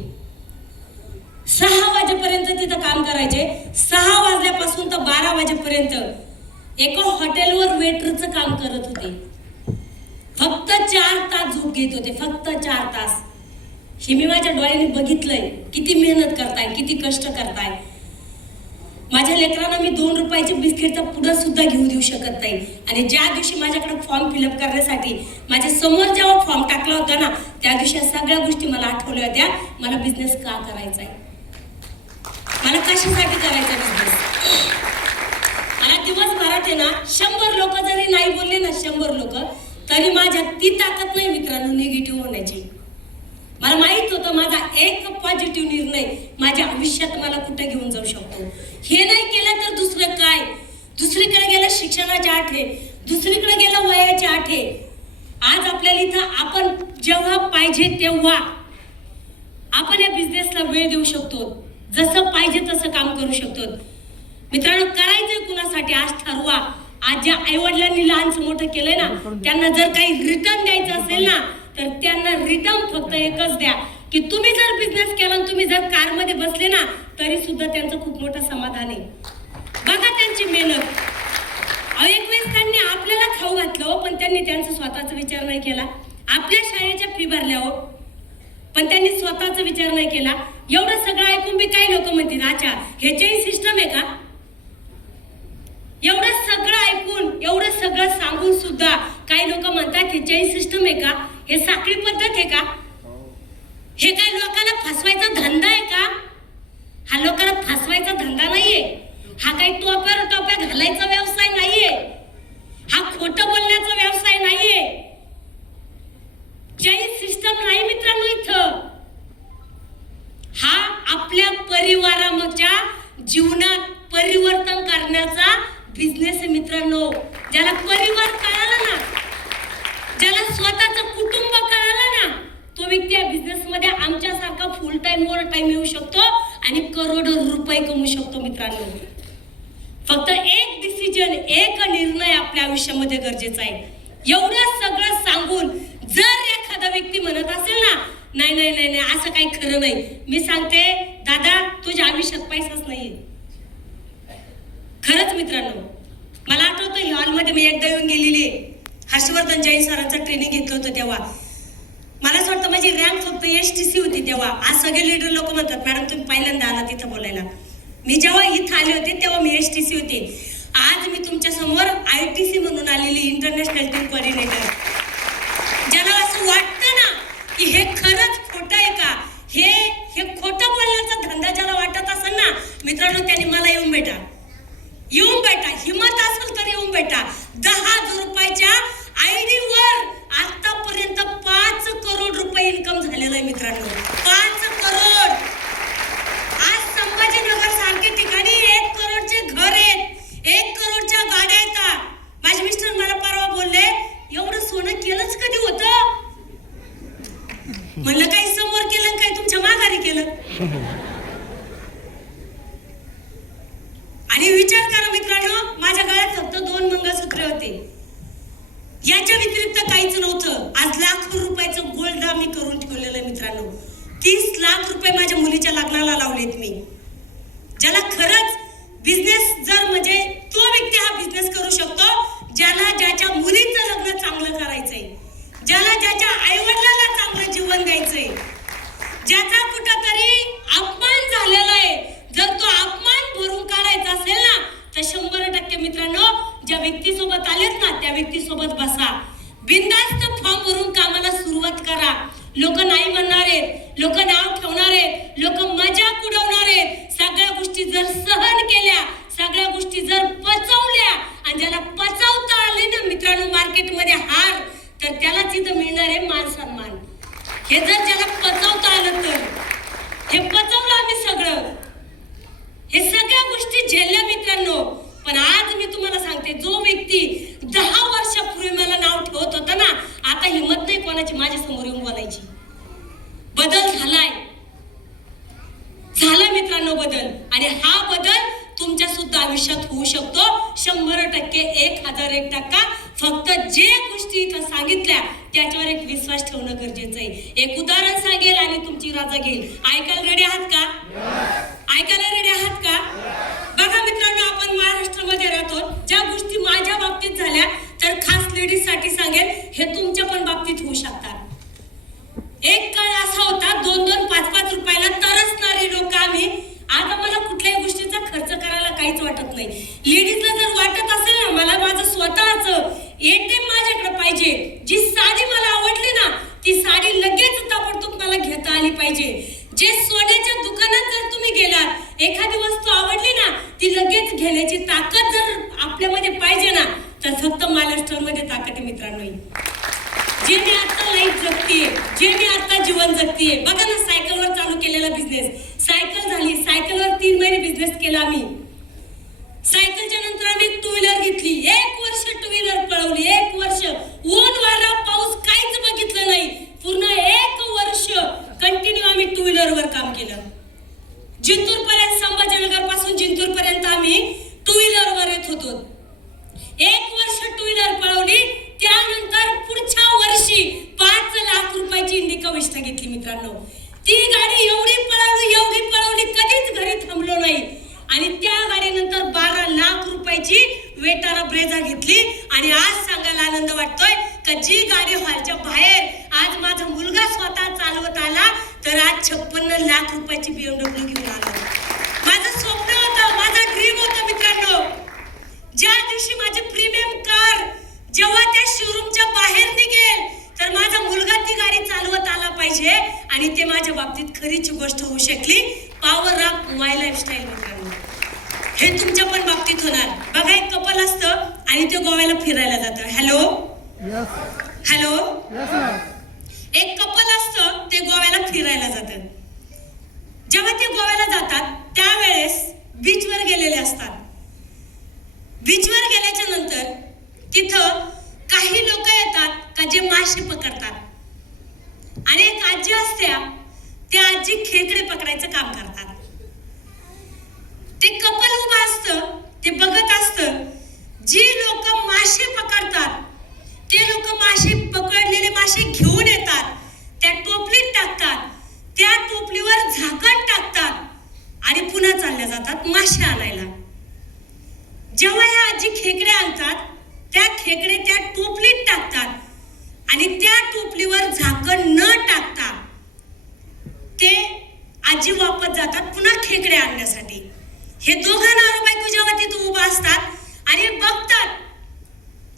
6 वाजेपर्यंत तिथं काम करायचे. 6 वाजल्यापासून तर 12 वाजेपर्यंत एका हॉटेलवर वेटरचं काम करत होते. फक्त 4 तास झोप घेत होते, फक्त 4 तास. हे मी माझ्या डोळ्यांनी बघितलंय, किती मेहनत करताय, किती कष्ट करताय. माझ्या लेकरांना मी 2 रुपयाच्या बिस्किटचा पुडा सुद्धा घेऊ देऊ शकत नाही. आणि ज्या दिवशी माझ्याकडे फॉर्म फिलअप करण्यासाठी माझ्या समोर जेव्हा फॉर्म टाकला होता ना, त्या दिवशी सगळ्या गोष्टी मला आठवल्या होत्या. मला बिझनेस का करायचा आहे, मला कशासाठी करायचा बिझनेस. मला दिवसभरात आहे ना 100 लोक जरी नाही बोलले ना, 100 लोक, तरी माझ्यात ती ताकद नाही मित्रांनो निगेटिव्ह होण्याची. मला माहित होतं माझा एक पॉझिटिव्ह निर्णय माझ्या आयुष्यात मला कुठे घेऊन जाऊ शकतो. हे नाही केलं तर दुसरं काय. दुसरीकडे गेलं शिक्षणाचे आठे, दुसरीकडे गेलं वयाचे आठे. आज आपल्याला इथं आपण जेव्हा पाहिजे तेव्हा आपण या बिझनेसला वेळ देऊ शकतो, जसं पाहिजे तसं काम करू शकतो. मित्रांनो, करायचंय कुणासाठी आज ठरवा. आज ज्या आईवडिलांनी लहानचं मोठं केलंय ना, त्यांना जर काही रिटर्न द्यायचं असेल ना, तर त्यांना रिटर्न फक्त एकच द्या की तुम्ही जर बिझनेस केला, तुम्ही जर कारमध्ये बसले ना, तरी सुद्धा त्यांचं खूप मोठं समाधान आहे. बघा त्यांची मेहनत. एक वेळेस त्यांनी आपल्याला खाऊ घातलं, पण त्यांनी त्यांचा स्वतःचा विचार नाही केला. आपल्या शाळेच्या फी भरल्या हो, पण त्यांनी स्वतःचा विचार नाही केला. एवढं सगळं ऐकून बी काही लोक म्हणतील अच्छा ह्याच्याही सिस्टम आहे का. एवढं सगळं ऐकून, एवढं सगळं सांगून सुद्धा काही लोक म्हणतात ह्याच्याही सिस्टम आहे का, हे साखळी पद्धत आहे का, हे काही लोकांना फसवायचा धंदा आहे का. हा लोकांना फसवायचा धंदा नाहीये. हा काही टोप्या घालायचा व्यवसाय नाहीये. हा खोटं बोलण्याचा व्यवसाय नाहीये. जैन सिस्टम नाही मित्रांनो इथं. हा आपल्या परिवाराच्या जीवनात परिवर्तन करण्याचा बिझनेस आहे मित्रांनो. ज्याला परिवार कळाला ना, ज्याला स्वतःचं कुटुंब कळालं ना, तो व्यक्ती या बिझनेस मध्ये आमच्यासारखा फुल टाइम ओव्हर टाइम येऊ शकतो आणि करोडो रुपये कमवू शकतो मित्रांनो. फक्त एक डिसिजन, एक निर्णय आपल्या आयुष्यामध्ये गरजेचा आहे. एवढं सगळं सांगून जर एखादा व्यक्ती म्हणत असेल ना नाही नाही नाही नाही असं काही खरं नाही, मी सांगते दादा तुझ्या आयुष्यात पैसाच नाहीये. खरंच मित्रांनो, मला आठवतं ह्या हॉलमध्ये मी एकदा येऊन गेलेली आहे. हर्षवर्धन जैन सरांचं ट्रेनिंग घेतलं होतं तेव्हा. मला असं वाटतं माझी रँक फक्त STC होती तेव्हा. आज सगळे लीडर लोक म्हणतात मॅडम तुम्ही पहिल्यांदा आला तिथं बोलायला. मी जेव्हा इथं आले होते तेव्हा मी STC होते. आज मी तुमच्या समोर ITC म्हणून आलेली, इंटरनॅशनल टीम कोऑर्डिनेटर. ज्याला असं वाटतं ना की हे खरंच खोटं आहे का, हे खोटं बोलण्याचा धंदा ज्याला वाटत असेल ना मित्रांनो, त्यांनी मला येऊन भेटा. हिम्मत असेल तर येऊन भेटा. 10,000 रुपयाच्या ID वर आतापर्यंत 5 करोड रुपये इन्कम झालेलं आहे मित्रांनो. 5 करोड. आज संभाजीनगर सारख्या ठिकाणी 1 करोडचे घर आहेत, 1 करोडच्या गाड्या आहेत. माझे मिस्टर मला परवा बोलले एवढं सोनं केलंच कधी होतं. म्हणलं काही समोर केलं, काही तुमच्या माघारी केलं. आणि विचार करा मित्रांनो, माझ्या गळ्यात फक्त 2 मंगळसूत्रे होते. याच्या व्यतिरिक्त काहीच नव्हतं. आज लाखो रुपयाचं गोल्ड मी करून ठेवलेलं आहे मित्रांनो. 30 लाख रुपये माझ्या मुलीच्या लग्नाला लावलेत मी. ज्याला खरंच बिझनेस जर म्हणजे तो व्यक्ती हा बिझनेस करू शकतो ज्याला ज्याच्या मुलीचं लग्न चांगलं करायचंय, ज्याला ज्याच्या आईवडिलांना चांगलं जीवन द्यायचंय, ज्याचा कुठंतरी अपमान झालेला आहे, जर तो अपमान भरून व्यक्तीसोबत आलेत ना त्या व्यक्तीसोबत बसा, बिनधास्त फॉर्म भरून कामाला सुरुवात करा. लोक नाही म्हणणार आहेत, लोक नाव ठेवणार आहेत, लोक मजाक उडवणार आहेत. सगळ्या गोष्टी जर सहन केल्या, सगळ्या गोष्टी जर पचवल्या आणि ज्याला पचवता आले ना मित्रांनो मार्केटमध्ये हार, तर त्यालाच इथं मिळणार आहे मान सन्मान. हे जर ज्याला पचवता आलं तर, हे पचवलं आम्ही सगळं, हे सगळ्या गोष्टी झेलल्या मित्रांनो. पण आज मी तुम्हाला सांगते, जो व्यक्ती 10 वर्षापूर्वी मला नाव ठेवत होता ना, आता हिंमत नाही कोणाची माझ्या समोर येऊन बोलायची. बदल झालाय मित्रांनो बदल. आणि हा बदल तुमच्या सुद्धा आयुष्यात होऊ शकतो 100%, 1001%. फक्त जे गोष्टी इथं सांगितल्या त्याच्यावर एक विश्वास ठेवणं गरजेचं आहे. एक उदाहरण सांगेल आणि तुमची राजा घेईल. ऐकायला रेडी आहात का? ऐकायला रेडी आहात का? बघा मित्रांनो, आपण महाराष्ट्रामध्ये राहतो. ज्या गोष्टी माझ्या बाबतीत झाल्या तर खास लेडीज साठी सांगेल, हे तुमच्या पण बाबतीत होऊ शकतात. एक काळ असा होता 2-2, 5-5 रुपयाला तरसणारी लोक आम्ही. आज आम्हाला कुठल्याही गोष्टीचा खर्च करायला काहीच वाटत नाही. लेडीजला जर वाटत असेल ना, मला माझं स्वतःचं एटीएम माझ्याकडे पाहिजे, जी साडी मला आवडली ना ती साडी लगेच ताबडतोब मला घेता आली पाहिजे. जे सोन्याच्या दुकानात जर तुम्ही गेलात, एखादी वस्तू आवडली ना ती लगेच घेण्याची ताकद जर आपल्यामध्ये पाहिजे ना, तर फक्त महाराष्ट्रामध्ये ताकद आहे मित्रांनो. जे मी आता लाईफ जगतीये, जे मी आता जीवन जगतीये. बघा ना, सायकलवर चालू केलेला बिझनेस, सायकल झाली, सायकलवर 3 महिने बिझनेस केला आम्ही. सायकलच्या नंतर आम्ही 2 व्हीलर घेतली, 1 वर्ष 2 व्हीलर पळवली, 1 वर्ष ऊन वारा पाऊस काहीच बघितलं नाही. पूर्ण 1 वर्ष कंटिन्यू आम्ही 2 व्हीलरवर काम केलं. जिंतूर पर्यंत, संभाजीनगर पासून जिंतूर पर्यंत आम्ही 2 व्हीलरवर येत होतो. 1 वर्ष 2 व्हीलर पळवली. त्यानंतर पुढच्या वर्षी 5 लाख रुपयाची इंडिका विस्टा घेतली मित्रांनो. ती गाडी एवढी पळवली, कधीच घरी थांबलो नाही. आणि त्या गाडीनंतर 12 लाख रुपयाची वेटारा ब्रेझा घेतली. आणि आज सांगायला आनंद वाटतोय का जी गाडी हॉलच्या बाहेर आज माझा मुलगा स्वतः चालवत आला, तर आज 56 लाख रुपयाची BMW घेऊन आला. माझं स्वप्न होतं, माझा ड्रीम होता मित्रांनो. ज्या दिवशी माझी प्रीमियम कार जेव्हा त्या शोरूमच्या बाहेर निघेल, तर माझा मुलगा ती गाडी चालवत आला पाहिजे. आणि ते माझ्या बाबतीत खरीच गोष्ट होऊ शकली. पॉवर ऑफ माय लाईफस्टाईल मित्रांनो, हे तुमच्या पण बाबतीत होणार. बघा, एक कपल असतं आणि ते गोव्याला फिरायला जातं. हॅलो, एक कपल असतं, ते गोव्याला फिरायला जातं. जेव्हा ते गोव्याला जातात त्यावेळेस बीचवर गेलेले असतात. बीचवर गेल्याच्या नंतर तिथं काही लोक येतात का जे मासे पकडतात. आणि एक आजी असत्या, त्या आजी खेकडे पकडायचं काम करतात. ते कपल उभं असतं, ते बघत असतं. जी लोक मासे पकडतात ते लोक मासे पकडलेले मासे घेऊन येतात, त्या टोपलीत टाकतात, त्या टोपलीवर झाकण टाकतात आणि पुन्हा चालल्या जातात मासे आणायला. जेव्हा या आजी खेकडे आणतात, त्या खेकडे त्या टोपलीत टाकतात आणि त्या टोपलीवर झाकण न टाकता ते आजी वापस जातात पुन्हा खेकडे आणण्यासाठी. हे दोघं नवरा बायको जेव्हा तिथे उभा असतात आणि बघतात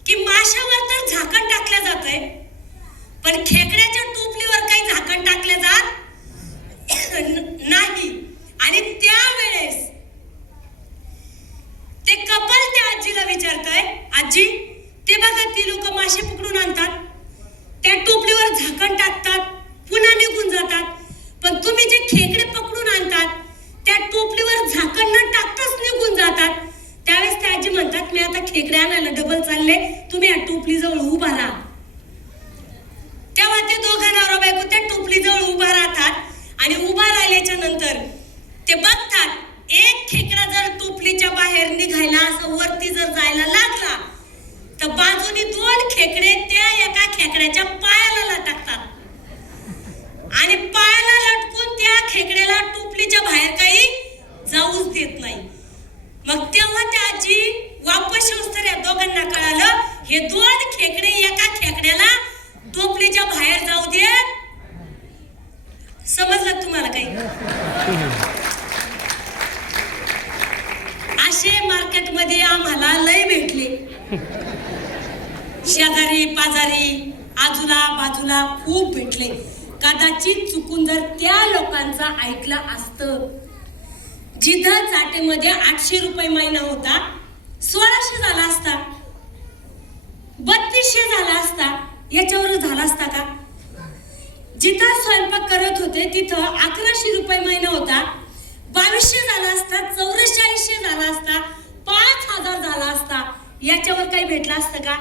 की माशावर तर झाकण टाकलं जातंय, पण खेकड्याच्या टोपलीवर काही झाकण टाकलं जात नाही. आणि त्यावेळेस ते कपल त्या आजीला विचारतंय, आजी ते बघा, ती लोक मासे पकडून आणतात, त्या टोपलीवर झाकण टाकतात, पुन्हा निघून जातात, पण तुम्ही जे खेकडे पकडून आणतात त्या टोपलीवर झाकण न टाकताच निघून जातात. त्यावेळेस त्या आजी म्हणतात, मी आता खेकडे आणायला डबल चालले, तुम्ही या टोपली जवळ उभा राहा. तेव्हा ते दोघं नवरा बायको त्या टोपली जवळ उभा राहतात आणि उभा राहिल्याच्या नंतर ते बघतात, एक खेकडा जर टोपलीच्या बाहेर निघायला असं वरती जर जायला लागला, तर बाजूने 2 खेकडे त्या एका खेकड्याच्या पायाला लटकतात आणि पायाला लटकून त्या खेकड्याला टोपलीच्या बाहेर काही जाऊच देत नाही. मग तेव्हा त्या आजी वापस येऊस्तर या दोघांना कळालं, हे 2 खेकडे एका खेकड्याला टोपलीच्या बाहेर जाऊ देत. समजलं तुम्हाला काही? असे मार्केटमध्ये आम्हाला लय भेटले, शेजारी पाजारी आजूला बाजूला खूप भेटले. कदाचित चुकून जर त्या लोकांचा ऐकलं असतं, जिथं चाटेमध्ये 800 रुपये महिना होता 1600 झाला असता, 3200 झाला असता, याच्यावर झाला असता का? जिथं स्वयंपाक करत होते तिथं 1100 रुपये महिना होता 2200 झाला असता, 4400 झाला असता, 5000 झाला असता, याच्यावर काही भेटला असतं का?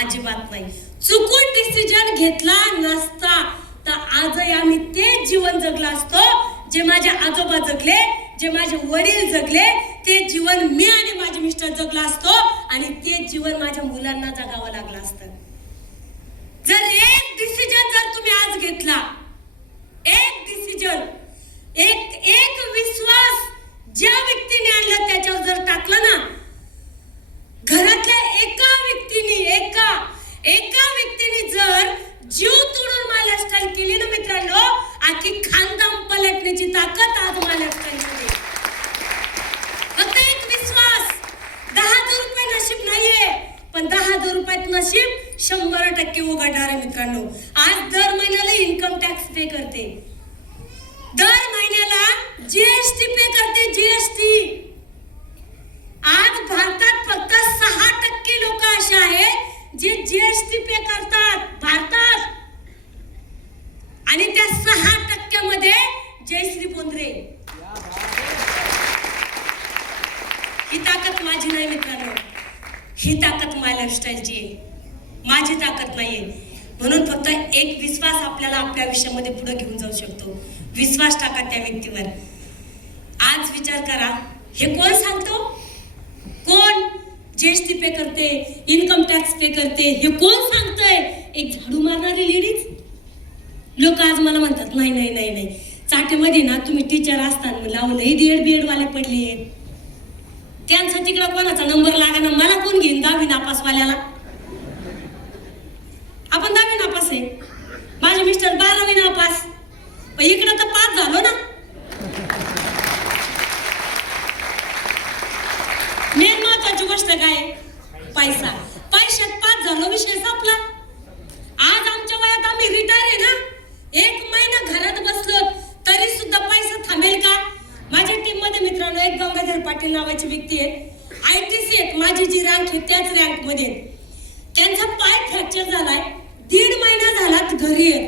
अजिबात नाही. चुकून डिसिजन घेतला नसता तर आजही आम्ही तेच जीवन जगलो असतो जे माझे आजोबा जगले, जे माझे वडील जगले, ते जीवन मी आणि माझे मिस्टर जगलो असतो आणि ते जीवन माझ्या मुलांना जगावं लागलं असतं. जर एक डिसिजन जर तुम्ही आज घेतला, एक डिसिजन, एक विश्वास ज्या व्यक्तीने आणला त्याच्यावर जर टाकला ना, घरातल्या एका व्यक्तीने जर जीव तोडून मला स्टाईल केली ना मित्रांनो, आखी खानदान पलटण्याची ताकद आज मला स्टाईल. फक्त एक विश्वास. 10,000 रुपये नशीब नाहीये, पण 10,000 रुपयात नशीब 100% उघडणार आहे मित्रांनो. आज दर महिन्याला इन्कम टॅक्स पे करते, दर महिन्याला जीएसटी पे करते, जीएसटी. आज भारतात फक्त 6% लोक असे आहेत जे जीएसटी पे करतात भारतात, आणि त्या 6% मध्ये जयश्री बोंद्रे. ही ताकद माझी नाही मित्रांनो, ही ताकद माझ्या लाईफस्टाईलची आहे, माझी ताकद नाहीये. म्हणून फक्त एक विश्वास आपल्याला आपल्या आयुष्यामध्ये पुढे घेऊन जाऊ शकतो. विश्वास टाका त्या व्यक्तीवर. आज विचार करा, हे कोण सांगतो? कोण जीएसटी पे करते, इन्कम टॅक्स पे करते, हे कोण सांगतंय? एक झाडू मारणारी लेडीज. लोक आज मला म्हणतात नाही नाही नाही नाही, चाटेमध्ये ना तुम्ही टीचर असताना म्हणलं लई DED वाले पडले, त्यांचा तिकडा कोणाचा नंबर लागा ना, मला कोण घेईन 10वी नापास वाल्याला? आपण 10वी नापास आहे, माझे मिस्टर 12वी नापास, पण इकडं तर पास झालो ना. मेन महत्वाची गोष्ट काय? पैसा. पैशात पास झालो, विषय संपला. आज आमच्या वयात आम्ही रिटायर आहे ना, 1 महिना घरात बसलो तरी सुद्धा पैसा थांबेल का? माझ्या टीम मध्ये मित्रांनो एक गंगाधर पाटील नावाची व्यक्ती आहे, ITC आहेत, माझी जी रँक आहे त्याच रँक मध्ये. त्यांचा पाय फ्रॅक्चर झालाय, 1.5 महिना झाला घरी आहे,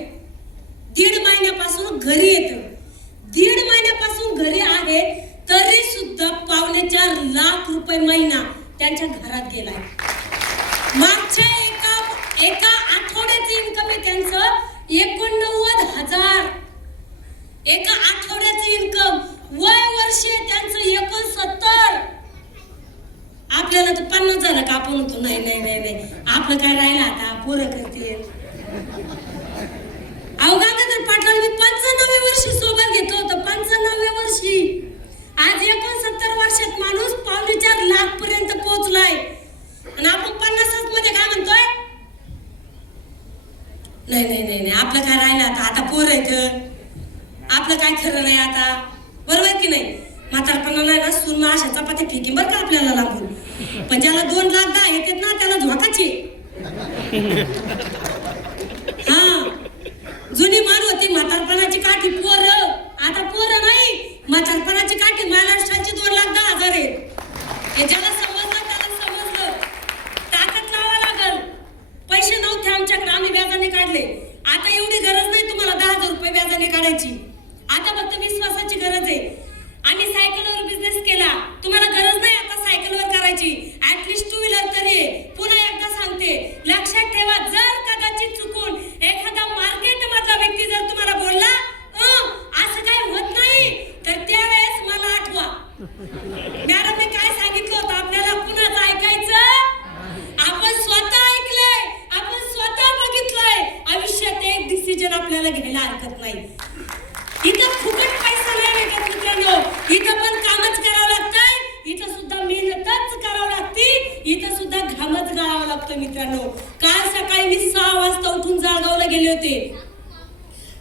1.5 महिन्यापासून घरी येत, 1.5 महिन्यापासून घरी आहे, तरी सुद्धा 4.25 लाख रुपये महिना त्यांच्या घरात गेलाय. मागच्या एका आठवड्याचं इन्कम आहे त्यांचं 89,000. एका आठवड्याचं इन्कम. वय वर्ष त्यांचं 69. आपल्याला तर 50 झालं का आपण होतो नाही नाही नाही नाही, आपलं काय राहिलं आता, पोरं करते. गंगाधर पाटलांनी मी 95व्या वर्षी सोबत घेतलं होतं, 95व्या वर्षी. आज 69 वर्षात माणूस 4.25 लाख पर्यंत पोहोचलाय, आणि आपण 50 मध्ये काय म्हणतोय? नाही नाही नाही नाही, आपलं काय राहिलं आता, आता पोर आहेत, आपलं काय खरं नाही आता, बरोबर की नाही? म्हातारपणा नाही ना सून अशा चपात्या फेकी बरं का आपल्याला लागून, पण ज्याला 2 लाख 10 येतात ना त्याला झोकाचे. हा, जुनी मान होती म्हातारपणाची काठी पोर, आता पोर नाही, म्हातारपणाची काठी महाराष्ट्राची 2,10,000 आहे. हे ज्याला समजलं त्याला समजलं. ताकद लावा लागल. पैसे नव्हते आमच्याकडे, आम्ही व्याजाने काढले. आता एवढी गरज नाही तुम्हाला 10,000 रुपये व्याजाने काढायची, आता फक्त विश्वासाची गरज आहे. आम्ही सायकलवर बिझनेस केला, तुम्हाला गरज नाही आता सायकलवर करायची, ऍटलिस्ट 2 व्हीलर तरी आहे. पुन्हा एकदा सांगते, लक्षात ठेवा, जर कदाचित चुकून एखादा मार्केट मधला व्यक्ती जर तुम्हाला बोलला असं काही होत नाही, तर त्यावेळेस मला आठवा, मॅडमने काय सांगितलं होतं आपल्याला. कुणाचं ऐकायचं? आपण स्वतः ऐकलंय, आपण स्वतः बघितलंय. आयुष्यात एक डिसिजन आपल्याला घ्यायला हरकत नाही. इथं फुकट पैसा नाही भेटत मित्रांनो, इथं पण कामच करावं लागतंय, इथं सुद्धा मेहनतच करावं लागते, इथं सुद्धा घामच गाळावं लागतं मित्रांनो. काल सकाळी मी 6 वाजता उठून जळगावला गेले होते,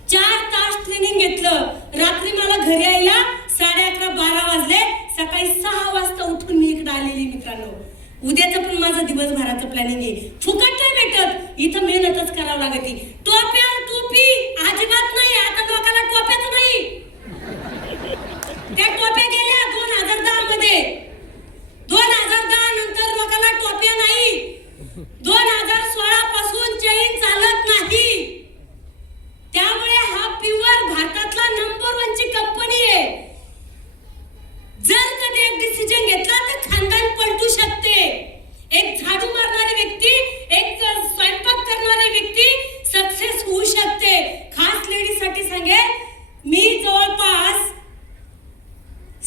4 तास ट्रेनिंग घेतलं. रात्री मला घरी यायला 11:30-12 वाजले. सकाळी 6 वाजता उठून आलेली मित्रांनो. उद्याचं पण माझं दिवसभराचं प्लॅनिंग आहे. फुकट नाही भेटत, इथं मेहनतच करावं लागते. टोपी अजिबात नाही. आता लोकांना टोप्याच नाही. त्या टोप्या गेल्या 2010 मध्ये. 2010 नंतर लोकांना टोप्या नाही. 2016 पासून चैन चालत नाही. त्यामुळे हा प्युअर भारतातला नंबर 1 ची कंपनी आहे. जर कधी एक डिसिजन घेतला तर खानदान पलटू शकते. एक झाडू मारणारी व्यक्ती, एक स्वयंपाक करणारी व्यक्ती सक्सेस होऊ शकते. खास लेडीजसाठी सांगेल, मी जवळपास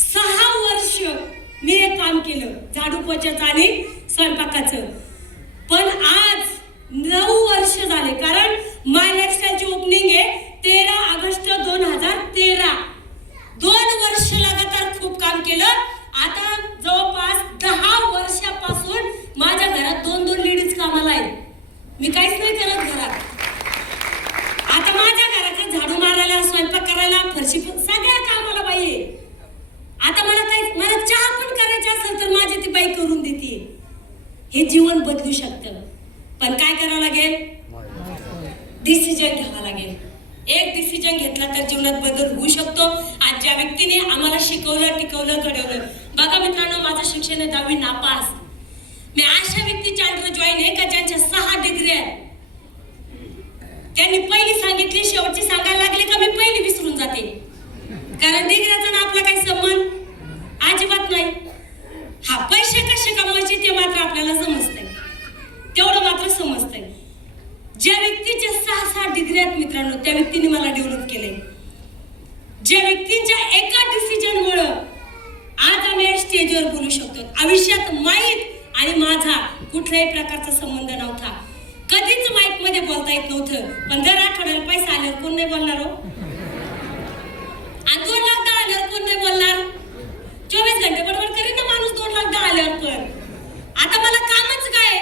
6 वर्ष मी हे काम केलं, झाडू पोछाचं आणि स्वयंपाकाचं. पण आज 9 वर्ष झाले, कारण माय लाईफस्टाईलची ओपनिंग आहे 13 ऑगस्ट 2013. 2 वर्ष लगातार खूप काम केलं. आता जवळपास 10 वर्षापासून माझ्या घरात 2 लेडीज कामाला आहेत. मी काहीच नाही करत घरात. आता माझ्या घरात झाडू मारायला, स्वयंपाक करायला, फरशी सगळ्या कामाला बाई आहे. आता मला चहा पण करायची असेल तर माझी ती बाई करून देते. हे जीवन बदलू शकतं, पण काय करावं लागेल? डिसिजन घ्यावा लागेल. एक डिसिजन घेतला तर जीवनात बदल होऊ शकतो. आज ज्या व्यक्तीने आम्हाला शिकवलं, टिकवलं, घडवलं. बघा मित्रांनो, माझं शिक्षण आहे 10वी नापास. मी अशा व्यक्तीच्या अंडर जॉईन आहे का ज्यांच्या 6 डिग्री आहेत. त्यांनी पहिली सांगितली, शेवटची सांगायला लागले का मी पहिली विसरून जाते. कारण डिग्रीचा ना आपला काही संबंध अजिबात नाही. हा, पैसे कसे कमवायचे ते मात्र आपल्याला समजतंय, तेवढं मात्र समजतंय. ज्या व्यक्तीच्या 6 डिग्री आहेत मित्रांनो, त्या व्यक्तीने मला डेव्हलप केलंय. ज्या व्यक्तीच्या एका डिसिजनमुळे आज आम्ही या स्टेजवर बोलू शकतो. आयुष्यात माईक आणि माझा कुठल्याही प्रकारचा संबंध नव्हता. कधीच माईक मध्ये बोलता येत नव्हतं, पण दर आठवड्याला पैसा आल्यावर कोण नाही बोलणार हो? आणि 2 लाख 10 आल्यावर कोण नाही बोलणार? 24 घंटे बरोबर करीन ना माणूस 2 लाख 10 आल्यावर. पण आता मला कामच काय,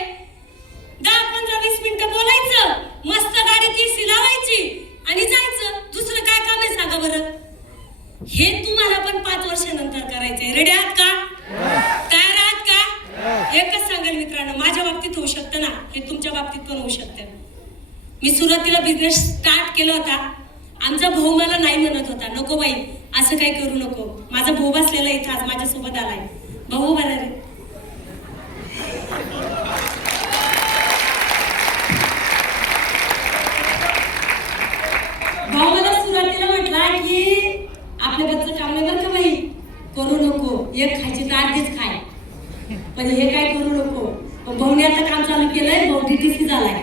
10, 15, 20 मिनिटं बोलायचं, मस्त गाडीत एसी लावायची आणि जायचं. दुसरं काय काम आहे सांगा बरं? हे तुम्हाला पण 5 वर्षानंतर करायचंय. रेडी आहात का? तयार आहात का? एकच सांगेल मित्रांनो, माझ्या बाबतीत होऊ शकतं ना, हे तुमच्या बाबतीत पण होऊ शकतं. मी सुरुवातीला बिझनेस स्टार्ट केला होता. आमचा भाऊ मला नाही म्हणत होता, नको बाई असं काही करू नको. माझा भाऊ बसलेला इथं आज माझ्यासोबत आलाय. भाऊ बरा रे. भाऊ मला सुरुवातीला म्हटला की आपल्या बच्चं काम नाही बरं का बाई, करू नको, एक खायची तर अर्धीच खाय, पण हे काय करू नको. भाऊने आता काम चालू केलंय, भाऊ DTC झालाय.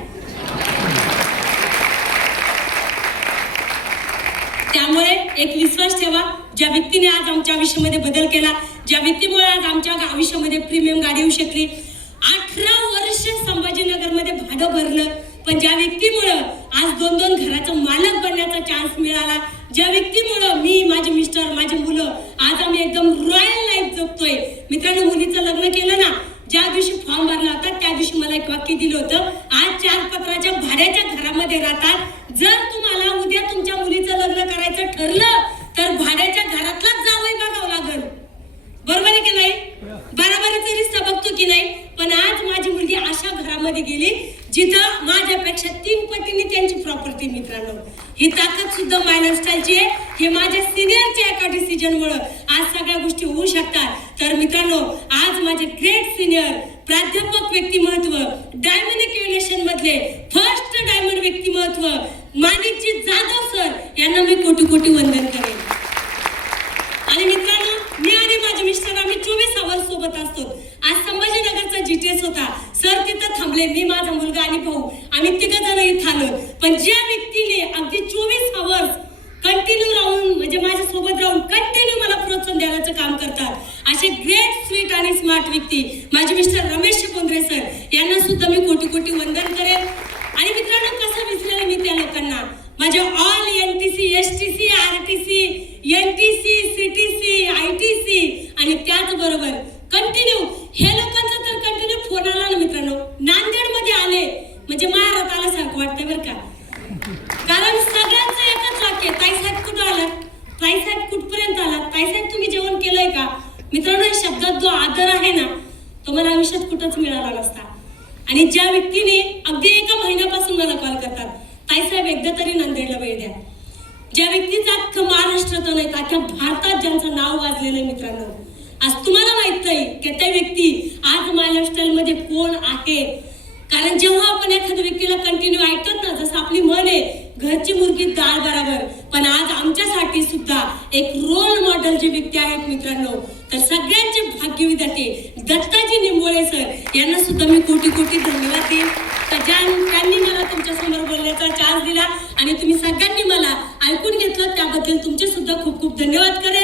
त्यामुळे एक विश्वास ठेवा. ज्या व्यक्तीने आज आमच्या आयुष्यामध्ये बदल केला, ज्या व्यक्तीमुळे आज आमच्या आयुष्यामध्ये प्रीमियम गाडी येऊ शकली. 18 वर्ष संभाजीनगरमध्ये भाडं भरलं, पण ज्या व्यक्तीमुळे आज 2 घराचा मालक बनण्याचा चान्स मिळाला, ज्या व्यक्तीमुळे मी, माझे मिस्टर, माझी मुलं आज आम्ही एकदम रॉयल लाईफ जगतोय. मित्रांनो, मुलीचं लग्न केलं ना, ज्या दिवशी फॉर्म भरला होता त्या दिवशी मला एक वाक्य दिलं होतं, आज 4 पत्राच्या भाड्याच्या घरामध्ये राहतात. जर तुम्हाला उद्या तुमच्या मुलीचं लग्न करायचं ठरलं तर भाड्याच्या घरातलाच जावई बघावं लागेल. बरोबर आहे की नाही? बरोबरीचा रिश्ता बघतो की नाही? पण आज माझी मुलगी अशा घरामध्ये गेली जिथं माझ्यापेक्षा 3 पटीने त्यांची प्रॉपर्टी. मित्रांनो, ही ताकद सुद्धा माय लाईफस्टाईलची आहे. हे माझ्या सिनियरच्या एका डिसिजनमुळे आज सगळ्या गोष्टी होऊ शकतात. तर मित्रांनो, आज माझे ग्रेट सिनियर प्राध्यापक व्यक्तिमत्व, डायमंड इक्युलेशन मधले फर्स्ट डायमंड व्यक्तिमत्व माणिकजी जाधव सर यांना मी कोटी कोटी वंदन करेन. आणि मित्रांनो, मी आणि माझे मिस्टर आम्ही 24 आवर्स सोबत असतो. आज संभाजीनगरचा GTS होता, सर तिथं थांबले, मी, माझा मुलगा आणि भाऊ, आम्ही 3 जण इथं आलो. पण ज्या व्यक्तीने अगदी 24 आवर्स कंटिन्यू राहून, म्हणजे माझ्या सोबत राहून कंटिन्यू मला प्रोत्साहन देण्याचं काम करतात, असे ग्रेट, स्वीट आणि स्मार्ट व्यक्ती माझे मिस्टर रमेश पोंद्रे सर यांना सुद्धा मी कोटी कोटी वंदन करेन. आणि मित्रांनो, कसं विसरेल मी त्या लोकांना, माझ्या all NTC, STC, RTC, NTC, CTC, ITC आणि त्याचबरोबर कंटिन्यू हे लोकांचा तर कंटिन्यू फोन आला ना मित्रांनो. नांदेडमध्ये आले म्हणजे महारात आल्यासारखं वाटतं बरं का. कारण सगळ्यांचं एकच वाक्य, ताईसाहेब कुठं आलात, ताईसाहेब कुठपर्यंत आलात, ताईसाहेब तुम्ही जेवण केलंय का. मित्रांनो, या शब्दात जो आदर आहे ना, तो मला आयुष्यात कुठंच मिळाला नसता. आणि ज्या व्यक्तीने अगदी एका महिन्यापासून मला कॉल करतात, ताईसाहेब एकदा तरी नांदेडला वेळ द्या, ज्या व्यक्तीचं अख्खं महाराष्ट्रात नाही अख्ख्या भारतात ज्यांचं नाव गाजलेलं आहे मित्रांनो, आज तुम्हाला माहित नाही की त्या व्यक्ती आज माय लाईफस्टाईल मध्ये कोण आहे. कारण जेव्हा आपण एखाद्या व्यक्तीला कंटिन्यू ऐकतात ना, जसं आपली म्हण आहे घरची मुर्गी डाळ बराबर, पण आज आमच्यासाठी सुद्धा एक रोल मॉडेल जे व्यक्ती आहेत मित्रांनो, तर सगळ्यांचे भाग्यविधाते दत्ताजी निंबोळे सर यांना सुद्धा मी कोटी कोटी धन्यवाद देईन. तर त्यांनी मला तुमच्या समोर बोलण्याचा चान्स दिला आणि तुम्ही सगळ्यांनी मला ऐकून घेतलं त्याबद्दल तुमचे सुद्धा खूप खूप धन्यवाद करेन.